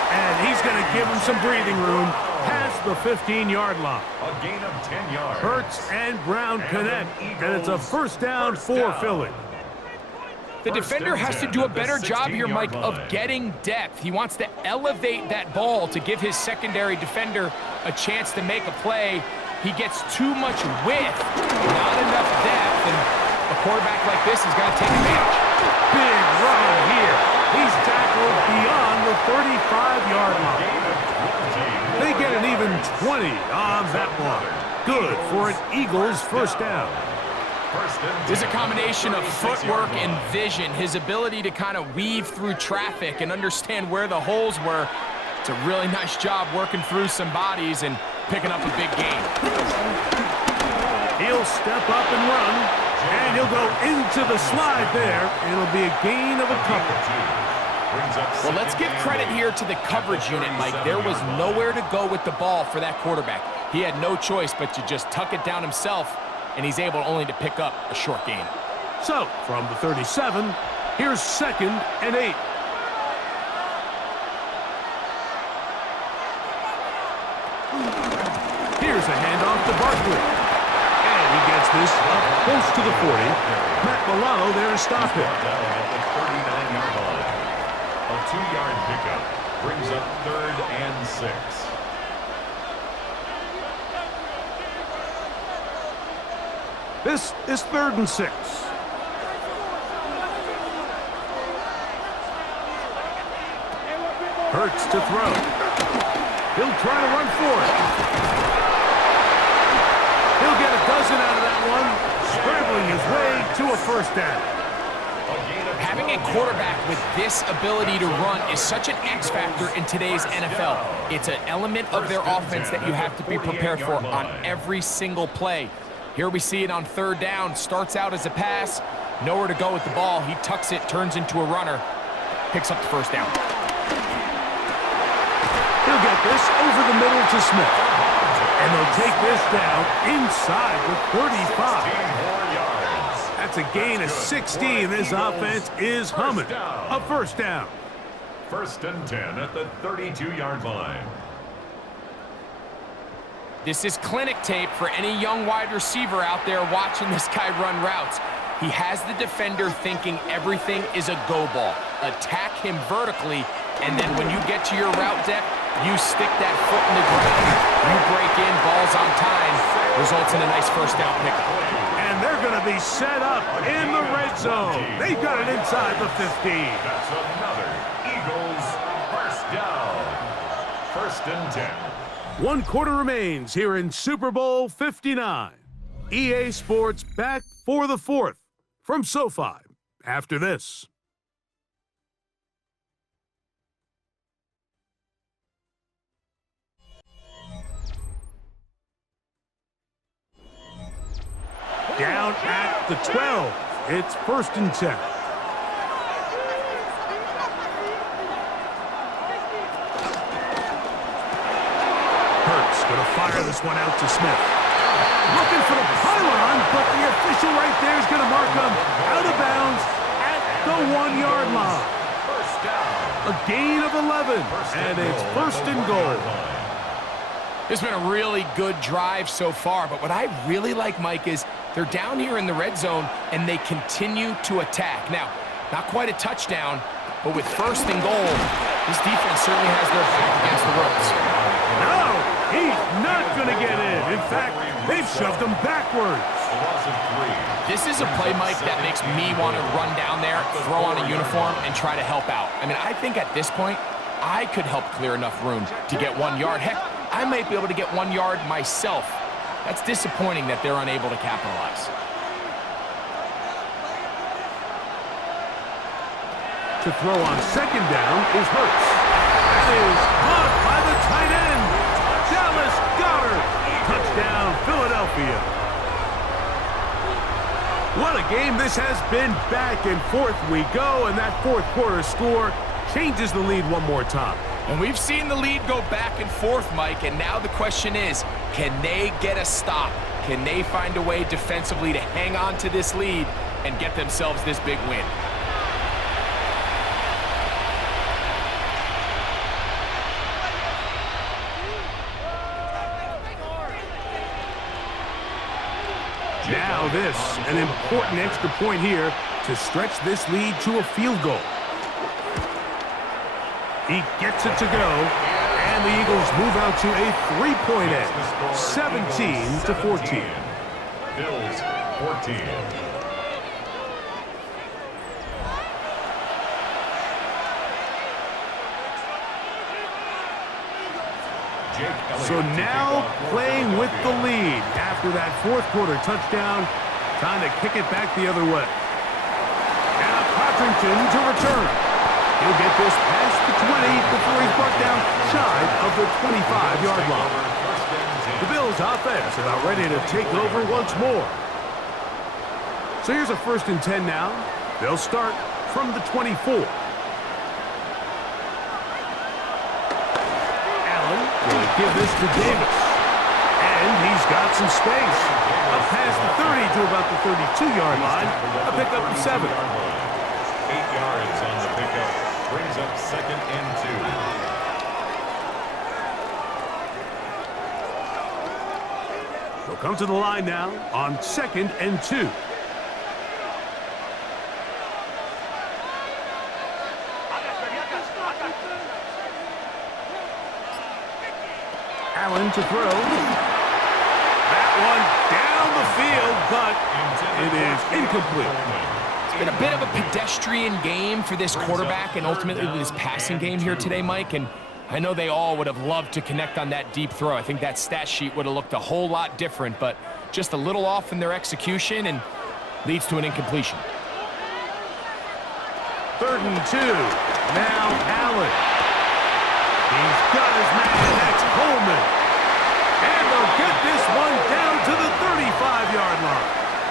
And he's going to give him some breathing room past the 15-yard line. A gain of 10 yards. Hurts and Brown connect, and it's a first down for Philly. The defender has to do a better job here, Mike, of getting depth. He wants to elevate that ball to give his secondary defender a chance to make a play. He gets too much width, not enough depth, and a quarterback like this is going to take advantage. Big run here. He's tackled beyond the 35-yard line. They get an even 20 on that one. Good for an Eagles first down. There's a combination of footwork and vision, his ability to kind of weave through traffic and understand where the holes were. It's a really nice job working through some bodies and picking up a big gain. He'll step up and run, and he'll go into the slide there. It'll be a gain of a couple. Well, let's give credit here to the coverage unit, Mike. There was nowhere to go with the ball for that quarterback. He had no choice but to just tuck it down himself, and he's able only to pick up a short gain. So, from the 37, here's second and 8. Here's a handoff to Barkley. And he gets this up close to the 40. Matt Milano there to stop him. At the 39-yard line. A 2-yard pickup brings up third and 6. This is third and 6. Hurts to throw. He'll try to run for it. He'll get a dozen out of that one, scrambling his way to a first down. Having a quarterback with this ability to run is such an X factor in today's NFL. It's an element of their offense that you have to be prepared for on every single play. Here we see it on third down. Starts out as a pass, nowhere to go with the ball. He tucks it, turns into a runner, picks up the first down. He'll get this over the middle to Smith. And they'll take this down inside the 35. That's a gain of 16. This offense is humming. A first down. First and 10 at the 32-yard line. This is clinic tape for any young wide receiver out there watching this guy run routes. He has the defender thinking everything is a go ball. Attack him vertically, and then when you get to your route depth, you stick that foot in the ground, you break in, balls on time, results in a nice first down pickup. And And they're going to be set up in the red zone. They've got it inside the 15. That's another Eagles first down. First and 10. 1 quarter remains here in Super Bowl 59. EA Sports back for the 4th from SoFi after this. Down at the 12. It's first and 10. Hurts going to fire this one out to Smith. Looking for the pylon, but the official right there is going to mark him out of bounds at the 1-yard line. First down. A gain of 11, and it's first and goal. It's been a really good drive so far, but what I really like, Mike, is they're down here in the red zone, and they continue to attack. Now, not quite a touchdown, but with first and goal, this defense certainly has their back against the ropes. No, he's not going to get in. In fact, they've shoved him backwards. This is a play, Mike, that makes me want to run down there, throw on a uniform, and try to help out. I mean, I think at this point, I could help clear enough room to get 1 yard. Heck, I might be able to get 1 yard myself. That's disappointing that they're unable to capitalize. To throw on second down is Hurts. That is caught by the tight end, Dallas Goedert. Touchdown, Philadelphia. What a game this has been. Back and forth we go, and that fourth quarter score changes the lead one more time. And we've seen the lead go back and forth, Mike, and now the question is, can they get a stop? Can they find a way defensively to hang on to this lead and get themselves this big win? Now this, an important extra point here to stretch this lead to a field goal. He gets it to go, and the Eagles move out to a 3-point edge, 17-14. Bills 14. So now playing with the lead after that fourth quarter touchdown, time to kick it back the other way. Now Cotrington to return. He'll get this past the 20 before he's brought down shy of the 25-yard line. The Bills offense about ready to take over once more. So here's a first and 10 now. They'll start from the 24. Give this to Davis. And he's got some space. Up past the 30 to about the 32-yard line. A pickup of 7. 8 yards on the pickup. Brings up second and 2. They'll come to the line now on second and 2. Allen to throw. That one down the field, but it is incomplete. It's been a bit of a pedestrian game for this quarterback and ultimately this passing game here today, Mike. And I know they all would have loved to connect on that deep throw. I think that stat sheet would have looked a whole lot different, but just a little off in their execution and leads to an incompletion. 3rd and 2. Now Allen. He's got his man. That's Coleman. And they'll get this one down to the 35-yard line.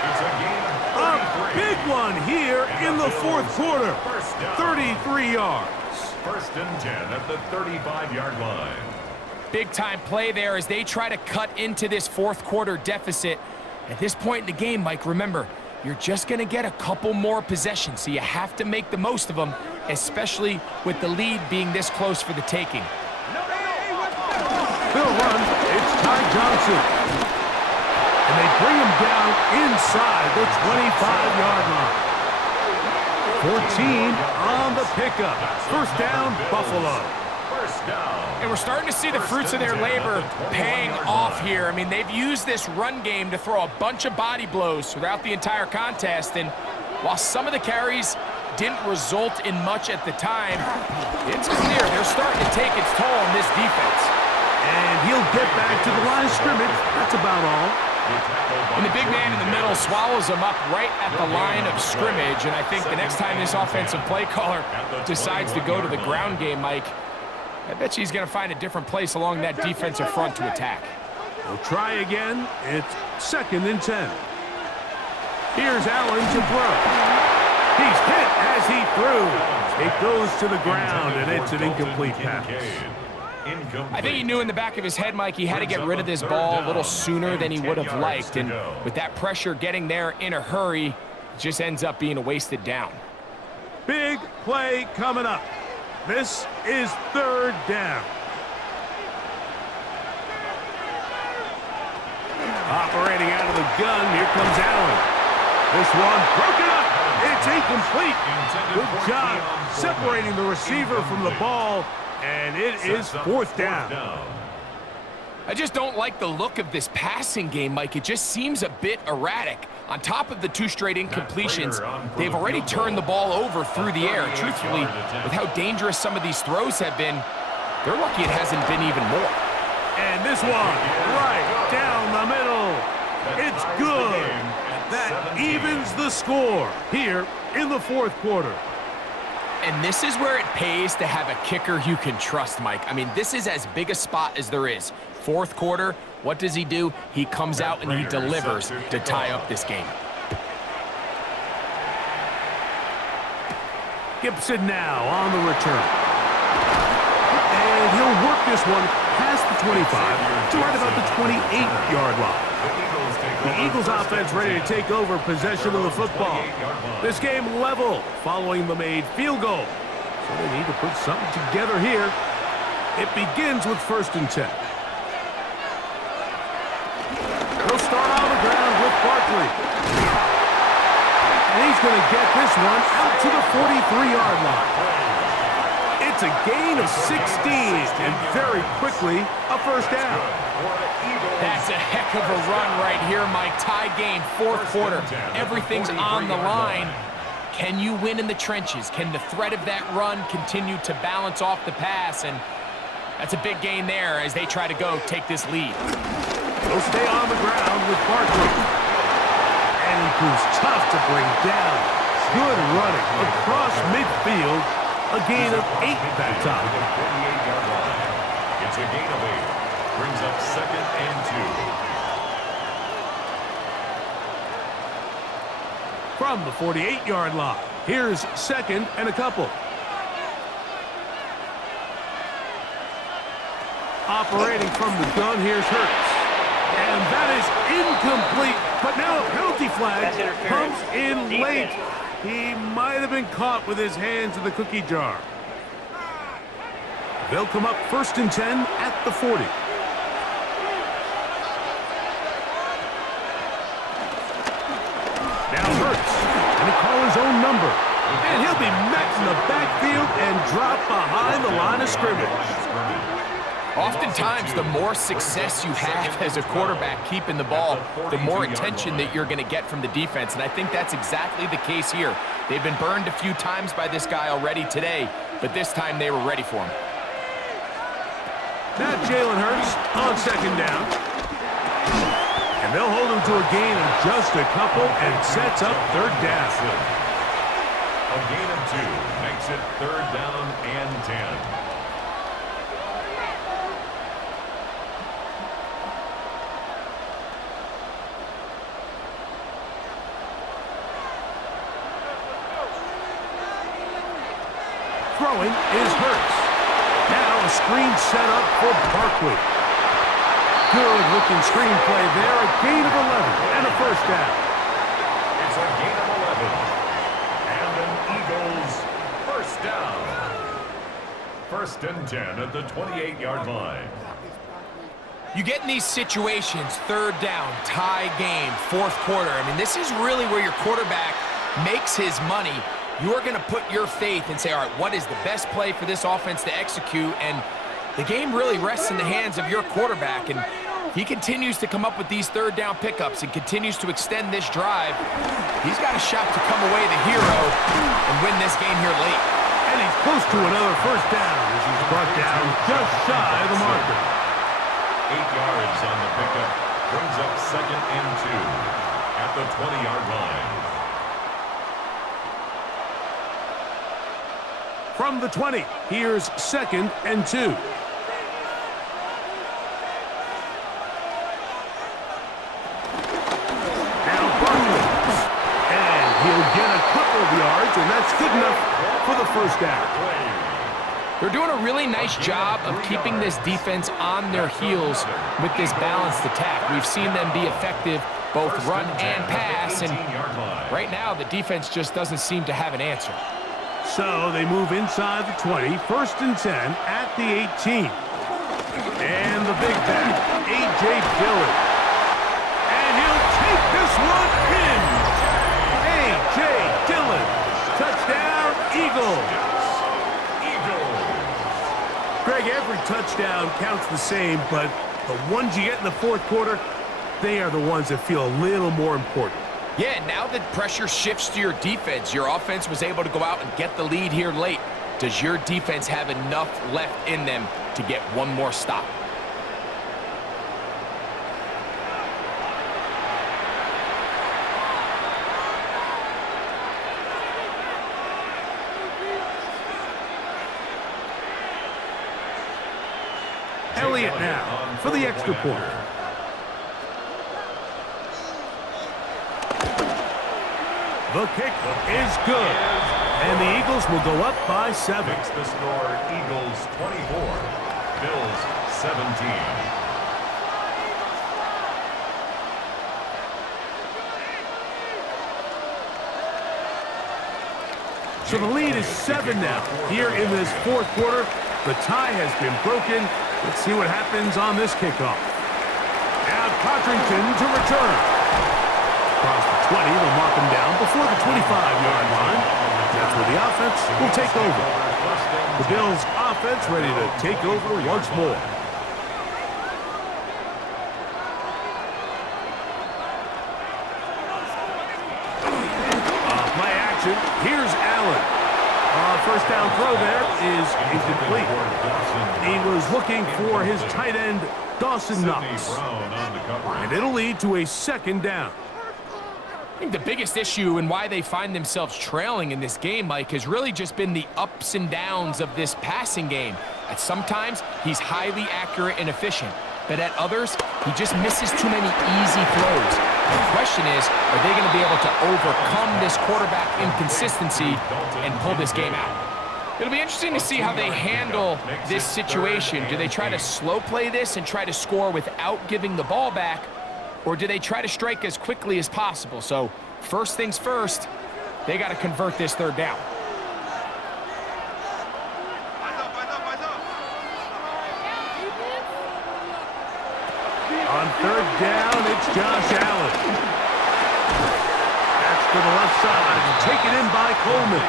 It's a game A big one here in the fourth quarter. 33 yards. First and 10 at the 35-yard line. Big-time play there as they try to cut into this fourth quarter deficit. At this point in the game, Mike, remember, you're just going to get a couple more possessions, so you have to make the most of them, especially with the lead being this close for the taking. They'll run. It's Ty Johnson. And they bring him down inside the 25-yard line. 14 on the pickup. First down, Buffalo. First down. And we're starting to see the fruits of their labor paying off here. I mean, they've used this run game to throw a bunch of body blows throughout the entire contest, and while some of the carries didn't result in much at the time, it's clear they're starting to take its toll on this defense. And he'll get back to the line of scrimmage. That's about all. And the big man in the middle swallows him up right at the line of scrimmage, and I think the next time this offensive play caller decides to go to the ground game, Mike, I bet you he's going to find a different place along that defensive front to attack. We'll try again. It's 2nd and 10. Here's Allen to throw. He's hit as he threw. It goes to the ground, and it's an incomplete pass. I think he knew in the back of his head, Mike, he had to get rid of this ball a little sooner than he would have liked. And with that pressure getting there in a hurry, it just ends up being a wasted down. Big play coming up. This is 3rd down. Operating out of the gun, here comes Allen. This one broken up. It's incomplete. Good job separating the receiver from the ball, and it is 4th down. I just don't like the look of this passing game, Mike. It just seems a bit erratic. On top of the 2 straight incompletions, they've already turned the ball over through the air. Truthfully, with how dangerous some of these throws have been, they're lucky it hasn't been even more. And this one, right down the middle. It's good. That evens the score here in the 4th quarter. And this is where it pays to have a kicker you can trust, Mike. I mean, this is as big a spot as there is. 4th quarter, what does he do? He comes out and he delivers to tie up this game. Gibson now on the return. And he'll work this one past the 25 to right about the 28-yard line. The Eagles offense ready to take over possession of the football. This game level following the made field goal. So they need to put something together here. It begins with 1st and 10. He'll start on the ground with Barkley. And he's going to get this one out to the 43-yard line. It's a gain of 16, and very quickly, a 1st down. That's a heck of a run right here, Mike. Tie game, 4th quarter. Everything's on the line. Can you win in the trenches? Can the threat of that run continue to balance off the pass? And that's a big gain there as they try to go take this lead. He'll stay on the ground with Barkley. And he proves tough to bring down. Good running across midfield. A gain of 8 that time. It's a gain of 8. Brings up 2nd and 2. From the 48-yard line, here's 2nd and a couple. Operating from the gun, here's Hurts. And that is incomplete, but now a penalty flag comes in late. He might have been caught with his hands in the cookie jar. They'll come up 1st and 10 at the 40. Now Hurts, and he called his own number. And he'll be met in the backfield and dropped behind the line of scrimmage. Oftentimes, the more success you have as a quarterback keeping the ball, the more attention that you're going to get from the defense, and I think that's exactly the case here. They've been burned a few times by this guy already today, but this time they were ready for him. Now Jalen Hurts on 2nd down. And they'll hold him to a gain of just a couple and sets up 3rd down. A gain of 2 makes it 3rd down and 10. Throwing is Hurts. Now a screen set up for Barkley. Good-looking screen play there. A gain of 11 and a 1st down. It's a gain of 11. And an Eagles 1st down. 1st and 10 at the 28-yard line. You get in these situations, 3rd down, tie game, 4th quarter. I mean, this is really where your quarterback makes his money. you are going to put your faith and say, all right, what is the best play for this offense to execute? And the game really rests in the hands of your quarterback, and he continues to come up with these third down pickups and continues to extend this drive. He's got a shot to come away the hero and win this game here late. And he's close to another first down as he's brought down just shy of the marker. 8 yards on the pickup. Brings up 2nd and 2 at the 20-yard line. From the 20, here's 2nd and 2. He'll get a couple of yards, and that's good enough for the first down. They're doing a really nice job of keeping this defense on their heels with this balanced attack. We've seen them be effective both run and pass, and right now the defense just doesn't seem to have an answer. So they move inside the 20, 1st and 10 at the 18. And the big back, A.J. Dillon. And he'll take this one in. A.J. Dillon, touchdown, Eagles. Greg, every touchdown counts the same, but the ones you get in the 4th quarter, they are the ones that feel a little more important. Yeah, now that pressure shifts to your defense, your offense was able to go out and get the lead here late. Does your defense have enough left in them to get one more stop? Elliott now for the extra point. The kick is good, and the Eagles will go up by 7. Makes the score Eagles 24, Bills 17. So the lead is 7 now. Here in this 4th quarter, the tie has been broken. Let's see what happens on this kickoff. Now Codrington to return. Across the 20, they'll mark him down before the 25-yard line. That's where the offense will take over. The Bills' offense ready to take over once more. Play action. Here's Allen. First down throw there is incomplete. He was looking for his tight end, Dawson Knox. And it'll lead to a 2nd down. I think the biggest issue and why they find themselves trailing in this game, Mike, has really just been the ups and downs of this passing game. At sometimes, he's highly accurate and efficient, but at others, he just misses too many easy throws. The question is, are they going to be able to overcome this quarterback inconsistency and pull this game out? It'll be interesting to see how they handle this situation. Do they try to slow play this and try to score without giving the ball back, or do they try to strike as quickly as possible? So first things first, they got to convert this 3rd down. On 3rd down, it's Josh Allen. That's to the left side, taken in by Coleman.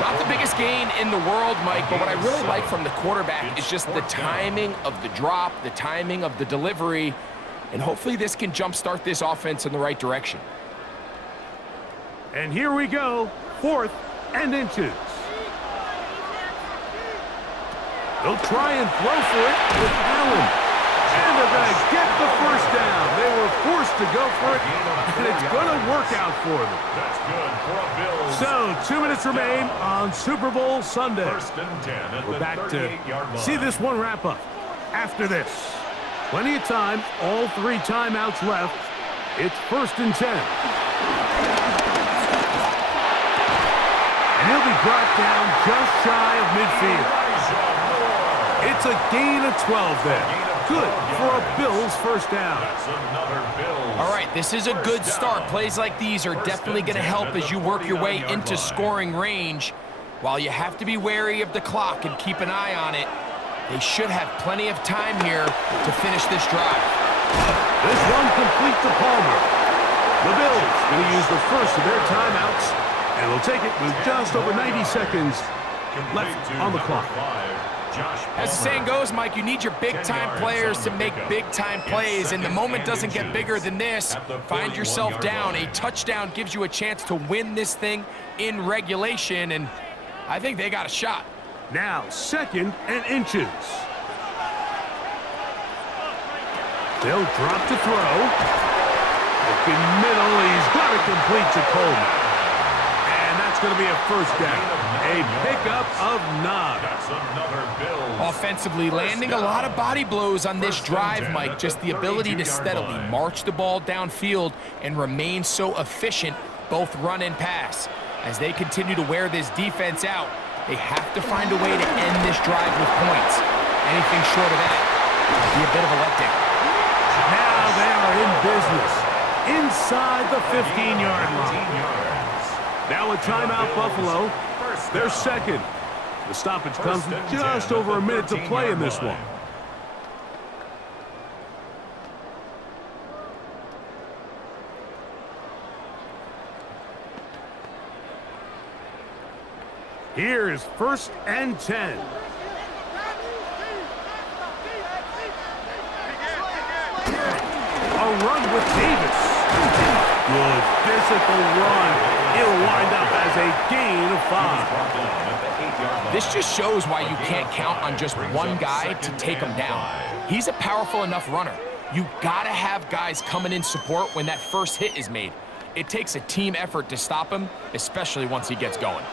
Not the biggest gain in the world, Mike, but what I really like from the quarterback is just the timing of the drop, the timing of the delivery, and hopefully this can jumpstart this offense in the right direction. And here we go, 4th and inches. They'll try and throw for it with Allen. And they're going to get the first down. They were forced to go for it, and it's going to work out for them. That's good for a Bills. So 2 minutes remain on Super Bowl Sunday. 1st and 10 at We're the back to 38-yard line. see this one wrap up. After this, plenty of time, all 3 timeouts left. It's 1st and 10. And he'll be brought down just shy of midfield. It's a gain of 12 there. Good for a Bills first down. That's another Bills. All right, this is a good start. Plays like these are definitely going to help as you work your way into scoring range. While you have to be wary of the clock and keep an eye on it, they should have plenty of time here to finish this drive. This one complete to Palmer. The Bills going to use the first of their timeouts And they'll take it with just over 90 seconds left on the clock. As the saying goes, Mike, you need your big-time players to make big-time plays, and the moment doesn't get bigger than this. Find yourself down. A touchdown gives you a chance to win this thing in regulation, and I think they got a shot. Now, 2nd and inches. They'll drop to throw. Looking middle, he's got it complete to Coleman. And that's going to be a first down. A pickup of 9. That's another build. Offensively, landing a lot of body blows on this drive, Mike. Just the ability to steadily march the ball downfield and remain so efficient, both run and pass. As they continue to wear this defense out, they have to find a way to end this drive with points. Anything short of that would be a bit of a letdown. Now they are in business inside the 15-yard line. Now a timeout, Buffalo. They're second. The stoppage comes with just over a minute to play in this one. Here's 1st and 10. A run with Davis. Good physical run. It'll wind up as a gain of 5. This just shows why you can't count on just one guy to take him down. He's a powerful enough runner. You gotta have guys coming in support when that first hit is made. It takes a team effort to stop him, especially once he gets going.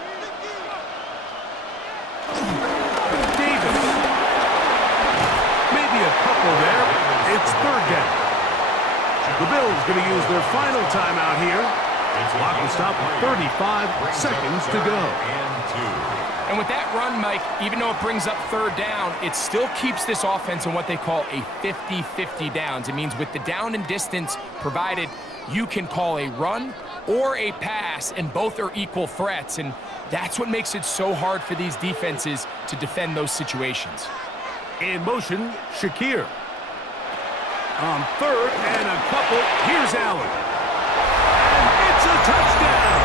Davis. Maybe a couple there. It's 3rd down. The Bills going to use their final timeout here. Clock will stop with 35 seconds to go. And with that run, Mike, even though it brings up 3rd down, it still keeps this offense in what they call a 50-50 downs. It means with the down and distance provided, you can call a run or a pass, and both are equal threats. And that's what makes it so hard for these defenses to defend those situations. In motion, Shakir. On 3rd and a couple, here's Allen. And it's a touchdown!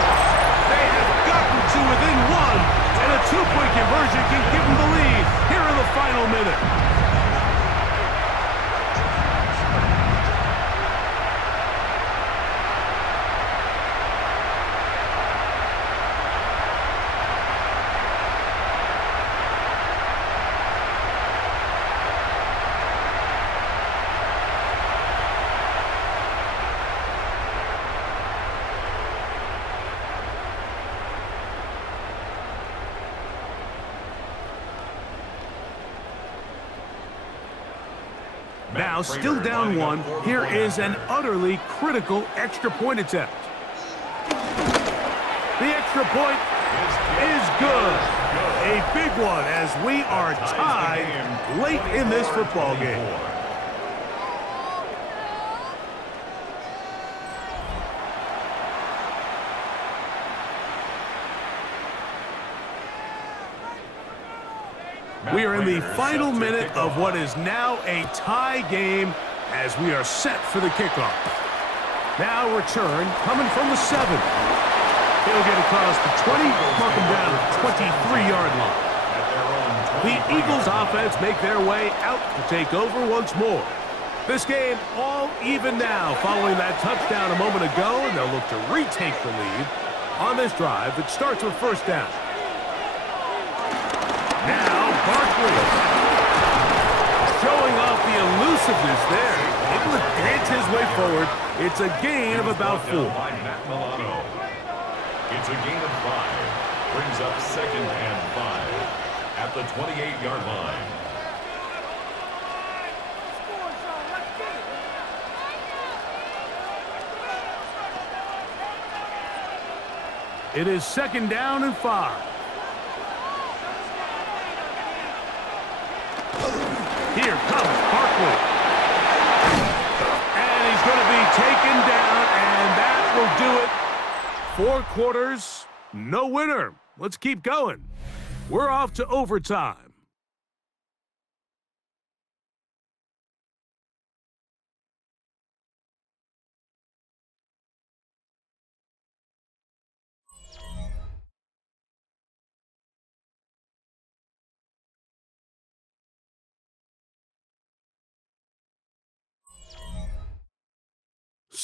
They have gotten to within 1, and a 2-point conversion can give them the lead here in the final minute. Now, still down 1, here is an utterly critical extra point attempt. The extra point is good. A big one as we are tied late in this football game. We are in the final minute of what is now a tie game as we are set for the kickoff. Now return coming from the 7. He'll get across the 20, mark him down at the 23-yard line. The Eagles offense make their way out to take over once more. This game all even now following that touchdown a moment ago, and they'll look to retake the lead on this drive that starts with 1st down. Now Barkley showing off the elusiveness there, able to dance his way forward. It's a gain of about 4. It's a gain of 5. Brings up 2nd and 5 at the 28-yard line. It is 2nd down and 5. Here comes Barkley. And he's going to be taken down, and that will do it. 4 quarters, no winner. Let's keep going. We're off to overtime.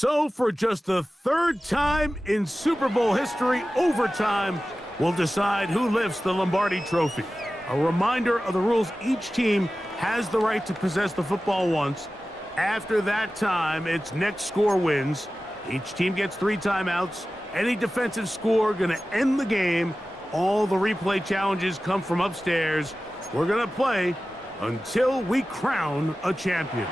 So for just the third time in Super Bowl history, overtime will decide who lifts the Lombardi Trophy. A reminder of the rules: each team has the right to possess the football once. After that time, it's next score wins. Each team gets 3 timeouts. Any defensive score going to end the game. All the replay challenges come from upstairs. We're going to play until we crown a champion.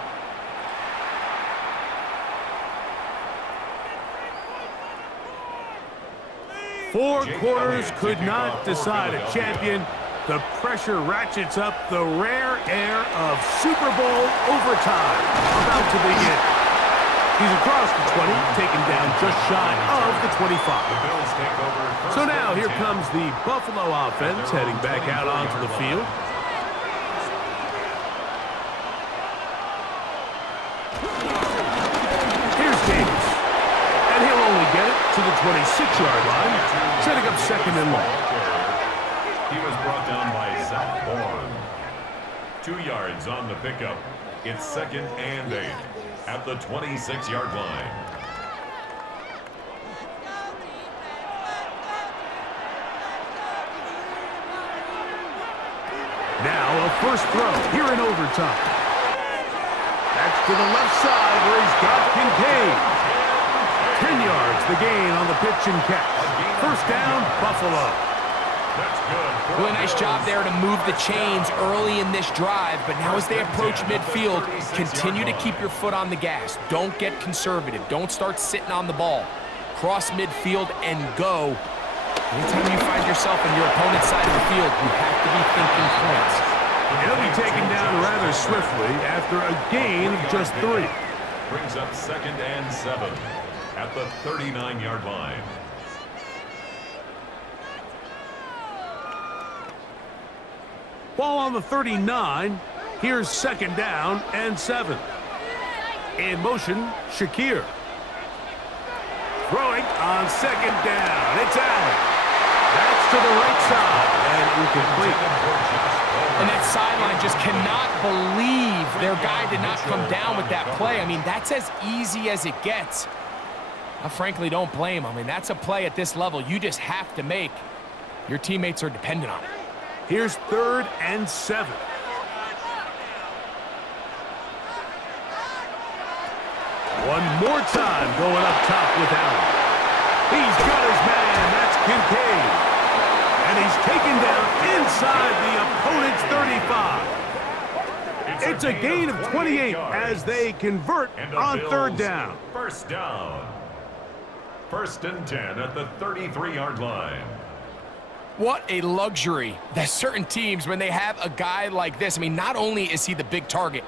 Four quarters could not decide a champion. The pressure ratchets up, the rare air of Super Bowl overtime about to begin. He's across the 20, taken down just shy of the 25. So now here comes the Buffalo offense heading back out onto the field. Here's Davis. And he'll only get it to the 26-yard line, setting up second and long. He was brought down by Zach Bourne. 2 yards on the pickup. It's 2nd and 8 at the 26-yard line. Now a first throw here in overtime. That's to the left side where he's got Kincaid. 10 yards the gain on the pitch and catch. First down, Buffalo. Really nice job there to move the chains early in this drive, but now as they approach midfield, continue to keep your foot on the gas. Don't get conservative. Don't start sitting on the ball. Cross midfield and go. Anytime you find yourself on your opponent's side of the field, you have to be thinking points. He'll be taken down rather swiftly after a gain of just 3. Brings up 2nd and 7 at the 39-yard line. Ball on the 39. Here's 2nd down and 7. In motion, Shakir. Throwing on 2nd down. It's Allen. That's to the right side and incomplete. And that sideline just cannot believe their guy did not come down with that play. I mean, that's as easy as it gets. I frankly don't blame him. I mean, that's a play at this level you just have to make. Your teammates are dependent on it. Here's 3rd and 7. One more time going up top with Allen. He's got his man. That's Kincaid. And he's taken down inside the opponent's 35. It's a gain of 28 as they convert on 3rd down. First down. 1st and 10 at the 33-yard line. What a luxury that certain teams, when they have a guy like this, I mean, not only is he the big target,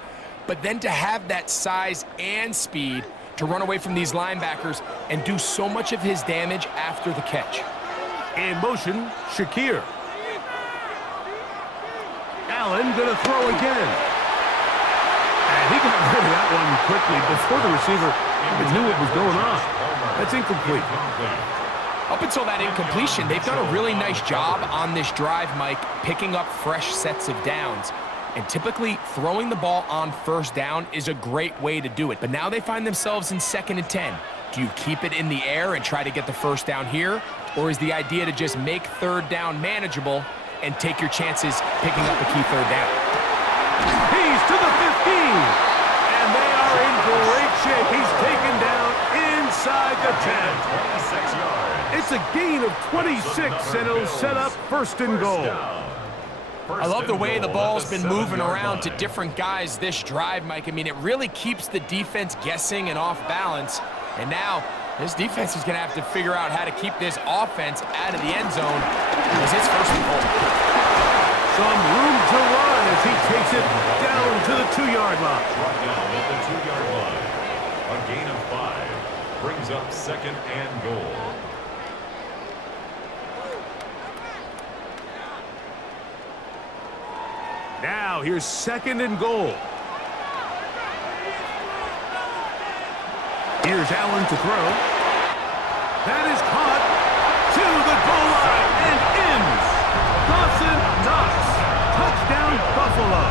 but then to have that size and speed to run away from these linebackers and do so much of his damage after the catch. In motion, Shakir. Allen gonna throw again. And he got rid of that one quickly before the receiver even knew what was going on. That's incomplete. Up until that incompletion, they've done a really nice job on this drive, Mike, picking up fresh sets of downs. And typically, throwing the ball on 1st down is a great way to do it. But now they find themselves in 2nd and 10. Do you keep it in the air and try to get the 1st down here? Or is the idea to just make 3rd down manageable and take your chances picking up the key 3rd down? He's to the 15. And they are in great shape. He's taken down inside the 10. 26 yards. It's a gain of 26, and it'll set up 1st and goal. I love the way the ball's been moving around to different guys this drive, Mike. I mean, it really keeps the defense guessing and off balance. And now, this defense is going to have to figure out how to keep this offense out of the end zone because it's 1st and goal. Some room to run as he takes it down to the 2-yard line. Brought down at the 2-yard line. A gain of 5 brings up 2nd and goal. Now here's 2nd and goal. Here's Allen to throw. That is caught to the goal line and in. Dawson Knox. Touchdown, Buffalo.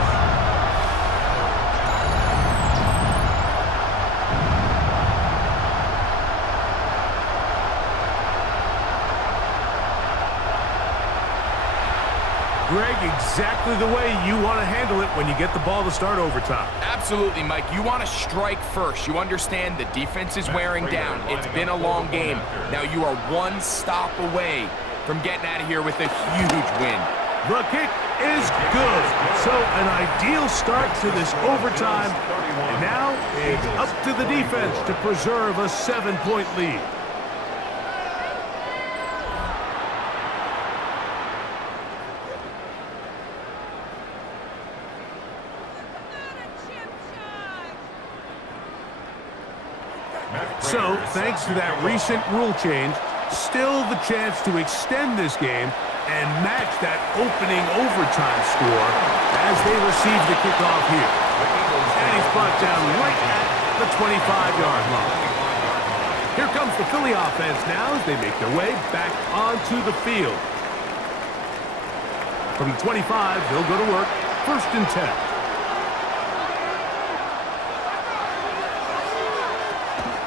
exactly the way you want to handle it when you get the ball to start overtime. Absolutely, Mike. You want to strike first. You understand the defense is wearing down. It's been a long game. Now you are one stop away from getting out of here with a huge win. The kick is good. So an ideal start to this overtime. And now it's up to the defense to preserve a 7-point lead. So, thanks to that recent rule change, still the chance to extend this game and match that opening overtime score as they receive the kickoff here. And he's brought down right at the 25-yard line. Here comes the Philly offense now as they make their way back onto the field. From the 25, they'll go to work, 1st and 10.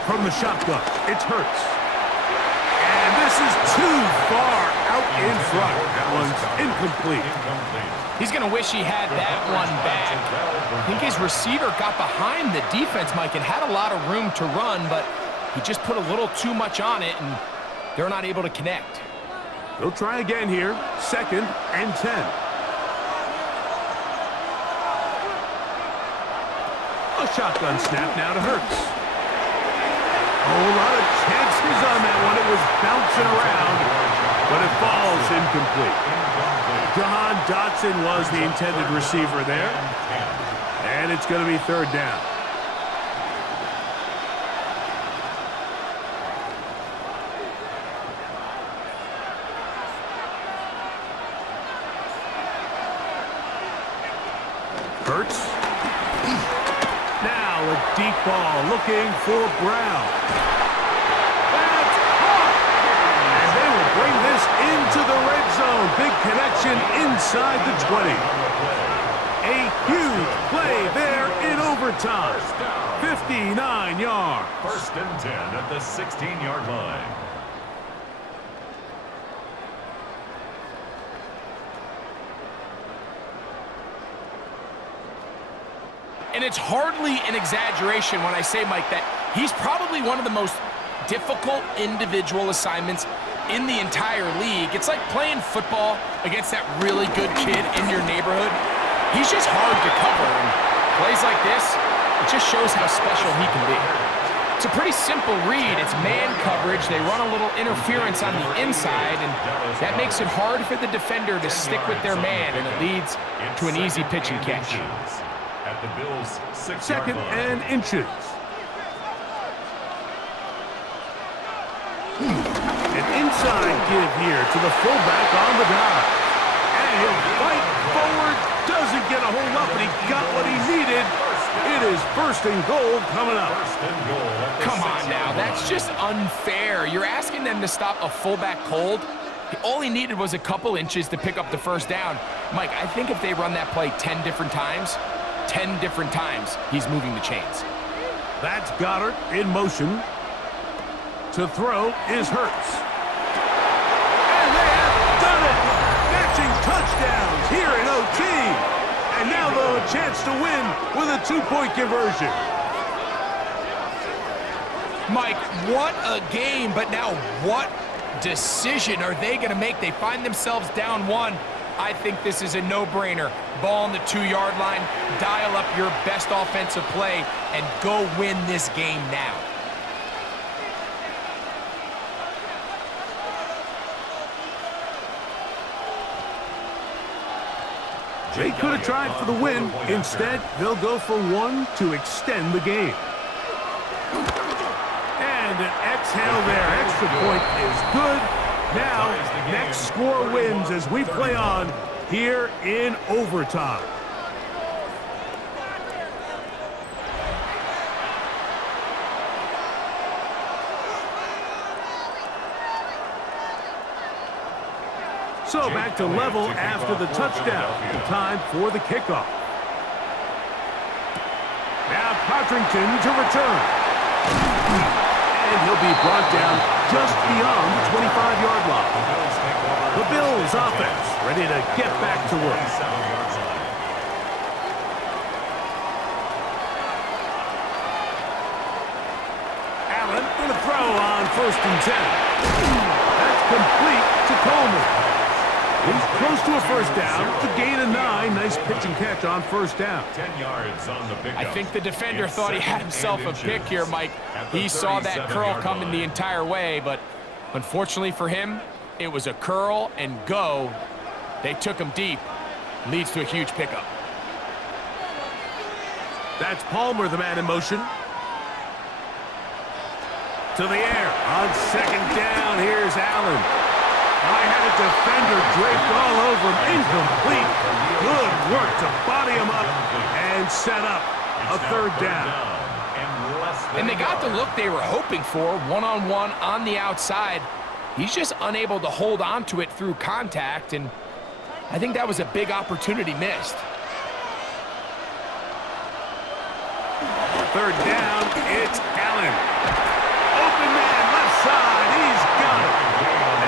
From the shotgun, it's Hurts. And this is too far out in front. That one's incomplete. He's going to wish he had that one back. I think his receiver got behind the defense, Mike, and had a lot of room to run, but he just put a little too much on it, and they're not able to connect. They'll try again here, 2nd and 10. A shotgun snap now to Hurts. A whole lot of chances on that one. It was bouncing around, but it falls incomplete. Jahan Dotson was the intended receiver there. And it's going to be 3rd down. Hurts. Now a deep ball looking for Brown. That's caught! And they will bring this into the red zone. Big connection inside the 20. A huge play there in overtime. 59 yards. 1st and 10 at the 16-yard line. And it's hardly an exaggeration when I say, Mike, that he's probably one of the most difficult individual assignments in the entire league. It's like playing football against that really good kid in your neighborhood. He's just hard to cover, and plays like this, it just shows how special he can be. It's a pretty simple read. It's man coverage. They run a little interference on the inside, and that makes it hard for the defender to stick with their man, and it leads to an easy pitch and catch. At the Bills' 2nd and inches. An inside give here to the fullback on the dive. And he'll fight forward. Doesn't get a hold up, but he got what he needed. It is 1st and goal coming up. Come on now, that's just unfair. You're asking them to stop a fullback cold. All he needed was a couple inches to pick up the 1st down. Mike, I think if they run that play 10 different times, he's moving the chains. That's Goddard in motion. To throw is Hurts. And they have done it! Matching touchdowns here in OT. And now they'll have a chance to win with a 2-point conversion. Mike, what a game, but now what decision are they going to make? They find themselves down 1. I think this is a no-brainer. Ball on the 2-yard line, dial up your best offensive play, and go win this game now. They could have tried for the win. Instead, they'll go for 1 to extend the game. And an exhale there. Extra point is good. Now, next score wins as we play on here in overtime. So back to level after the touchdown. Time for the kickoff. Now Codrington to return. And he'll be brought down just beyond the 25-yard line. The Bills offense ready to get back to work. 47-yard line. Allen going to throw on 1st and 10. That's complete to Coleman. He's close to a first down. It's a gain of 9. Nice pitch and catch on 1st down. 10 yards on the pickup. I think the defender thought he had himself a pick here, Mike. He saw that curl coming the entire way, but unfortunately for him, it was a curl and go. They took him deep. Leads to a huge pickup. That's Palmer, the man in motion. To the air. On 2nd down, here's Allen. I had a defender draped all over him. Incomplete. Good work to body him up and set up a 3rd down. And they got the look they were hoping for, one-on-one on the outside. He's just unable to hold on to it through contact, and I think that was a big opportunity missed. 3rd down, it's Allen. Open man, left side, he's got it.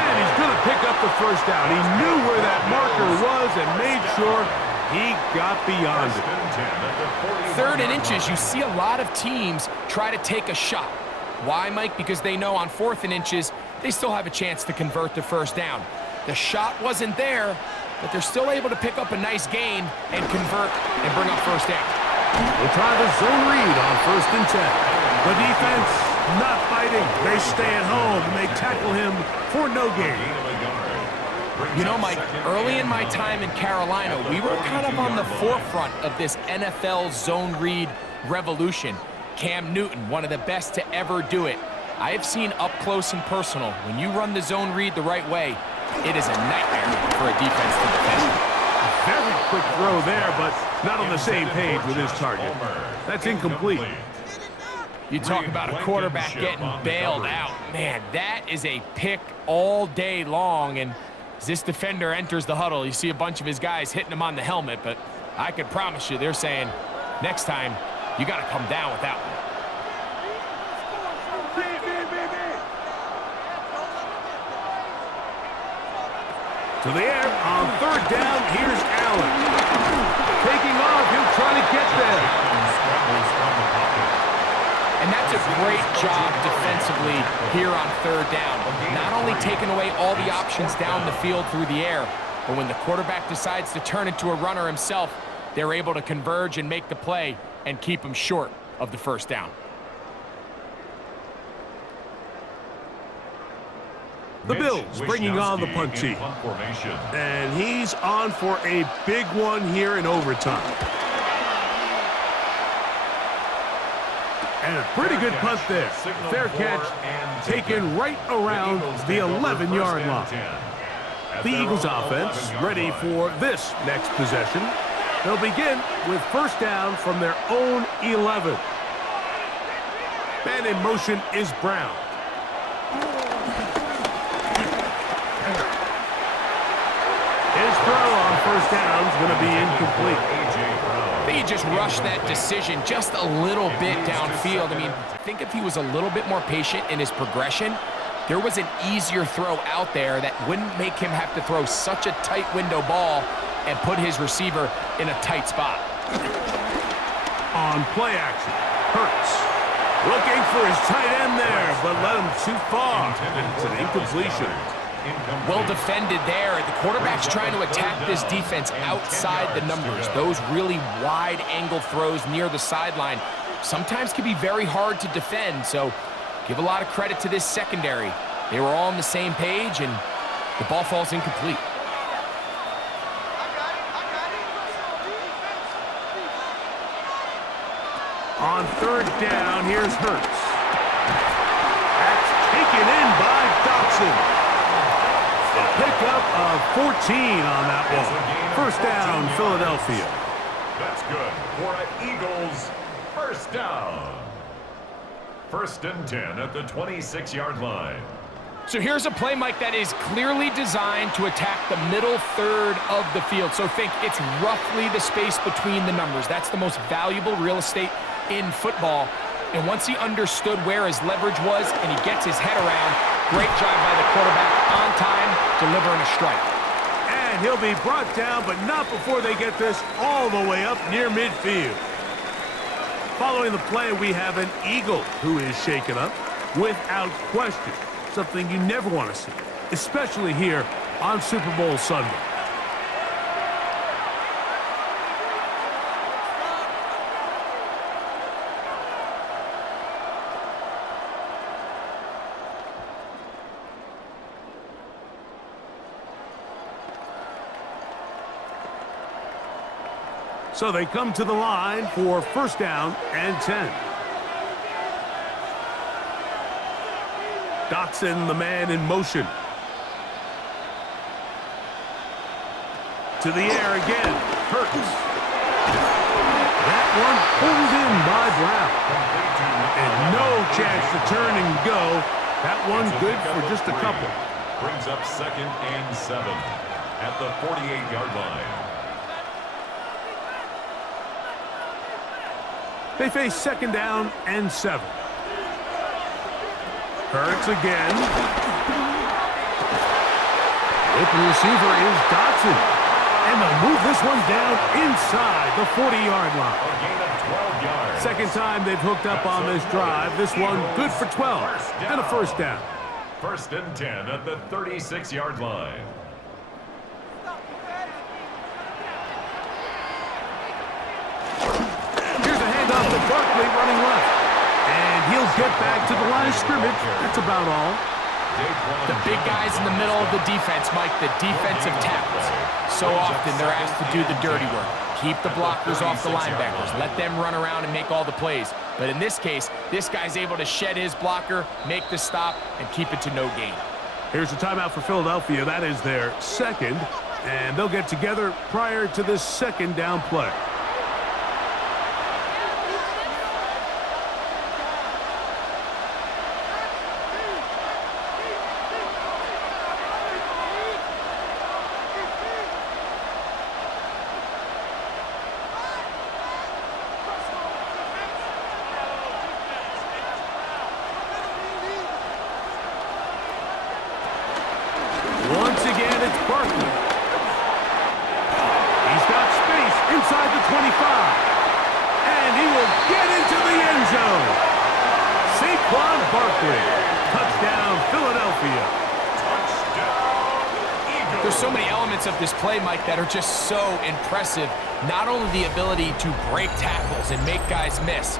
And he's going to pick up the 1st down. He knew where that marker was and made sure he got beyond it. 3rd and inches, you see a lot of teams try to take a shot. Why, Mike? Because they know on 4th and inches, they still have a chance to convert the 1st down. The shot wasn't there, but they're still able to pick up a nice gain and convert and bring up 1st down. We'll try the zone read on 1st and 10. The defense not fighting. They stay at home and they tackle him for no gain. You know, Mike, early in my time in Carolina, we were kind of on the forefront of this NFL zone read revolution. Cam Newton, one of the best to ever do it. I have seen up close and personal, when you run the zone read the right way, it is a nightmare for a defense to defend. Very quick throw there, but not on the same page with his target. That's incomplete. You talk about a quarterback getting bailed out. Man, that is a pick all day long, and as this defender enters the huddle, you see a bunch of his guys hitting him on the helmet, but I can promise you they're saying, next time, you got to come down with that one. To the air on 3rd down, here's Allen. Taking off, he'll try to get there. And that's a great job defensively here on 3rd down. Not only taking away all the options down the field through the air, but when the quarterback decides to turn into a runner himself, they're able to converge and make the play and keep him short of the 1st down. The Bills bringing on the punt team. And he's on for a big one here in overtime. And a pretty good punt there. Fair catch taken right around the 11-yard line. The Eagles offense ready for this next possession. They'll begin with 1st down from their own 11. Man in motion is Brown. His throw on 1st down is going to be incomplete. He just rushed that decision just a little bit downfield. I mean, I think if he was a little bit more patient in his progression, there was an easier throw out there that wouldn't make him have to throw such a tight window ball and put his receiver in a tight spot. On play action, Hurts looking for his tight end there, but led him too far. It's an incompletion. Well defended there. The quarterback's trying to attack this defense outside the numbers. Those really wide angle throws near the sideline sometimes can be very hard to defend, so give a lot of credit to this secondary. They were all on the same page, and the ball falls incomplete. On 3rd down, here's Hurts. That's taken in by Dotson. A pickup of 14 on that one. 1st down, Philadelphia. That's good for an Eagles 1st down. 1st and 10 at the 26-yard line. So here's a play, Mike, that is clearly designed to attack the middle 3rd of the field. So think it's roughly the space between the numbers. That's the most valuable real estate in football. And once he understood where his leverage was and he gets his head around, Great drive by the quarterback, on time, delivering a strike. And he'll be brought down, but not before they get this all the way up near midfield. Following the play, we have an Eagle who is shaken up without question. Something you never want to see, especially here on Super Bowl Sunday. So they come to the line for first down and 10. Dotson, the man in motion. To the air again. Hurts. That one pulled in by Brown. And no chance to turn and go. That one good for just a couple. Brings up 2nd and 7 at the 48-yard line. They face 2nd down and 7. Hurts again. Open receiver is Dotson. And they'll move this one down inside the 40-yard line. A gain of 12 yards. Second time they've hooked up on this drive. This one good for 12 and a first down. 1st and 10 at the 36-yard line. Off to Barkley running left. And he'll get back to the line of scrimmage. That's about all. The big guys in the middle of the defense, Mike, the defensive tackles. So often they're asked to do the dirty work. Keep the blockers off the linebackers. Let them run around and make all the plays. But in this case, this guy's able to shed his blocker, make the stop, and keep it to no gain. Here's a timeout for Philadelphia. That is their second. And they'll get together prior to this second down play. Once again, it's Barkley. He's got space inside the 25. And he will get into the end zone. Saquon Barkley. Touchdown, Philadelphia. Touchdown, Eagles. There's so many elements of this play, Mike, that are just so impressive. Not only the ability to break tackles and make guys miss,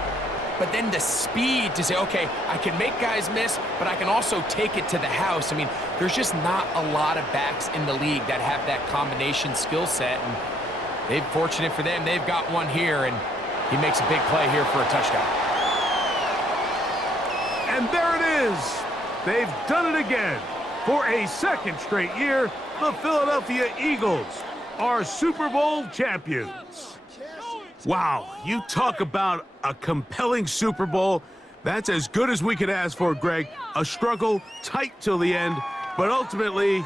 but then the speed to say, okay, I can make guys miss, but I can also take it to the house. I mean, there's just not a lot of backs in the league that have that combination skill set, and fortunate for them, they've got one here, and he makes a big play here for a touchdown. And there it is. They've done it again. For a second straight year, the Philadelphia Eagles are Super Bowl champions. Wow, you talk about a compelling Super Bowl. That's as good as we could ask for, Greg. A struggle, tight till the end, but ultimately,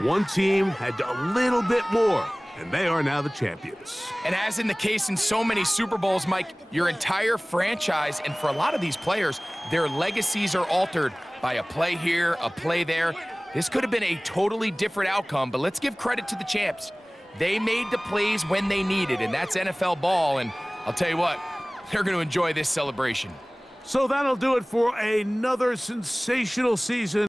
one team had a little bit more, and they are now the champions. And as in the case in so many Super Bowls, Mike, your entire franchise, and for a lot of these players, their legacies are altered by a play here, a play there. This could have been a totally different outcome, but let's give credit to the champs. They made the plays when they needed, and that's NFL ball, and I'll tell you what, they're going to enjoy this celebration. So that'll do it for another sensational season.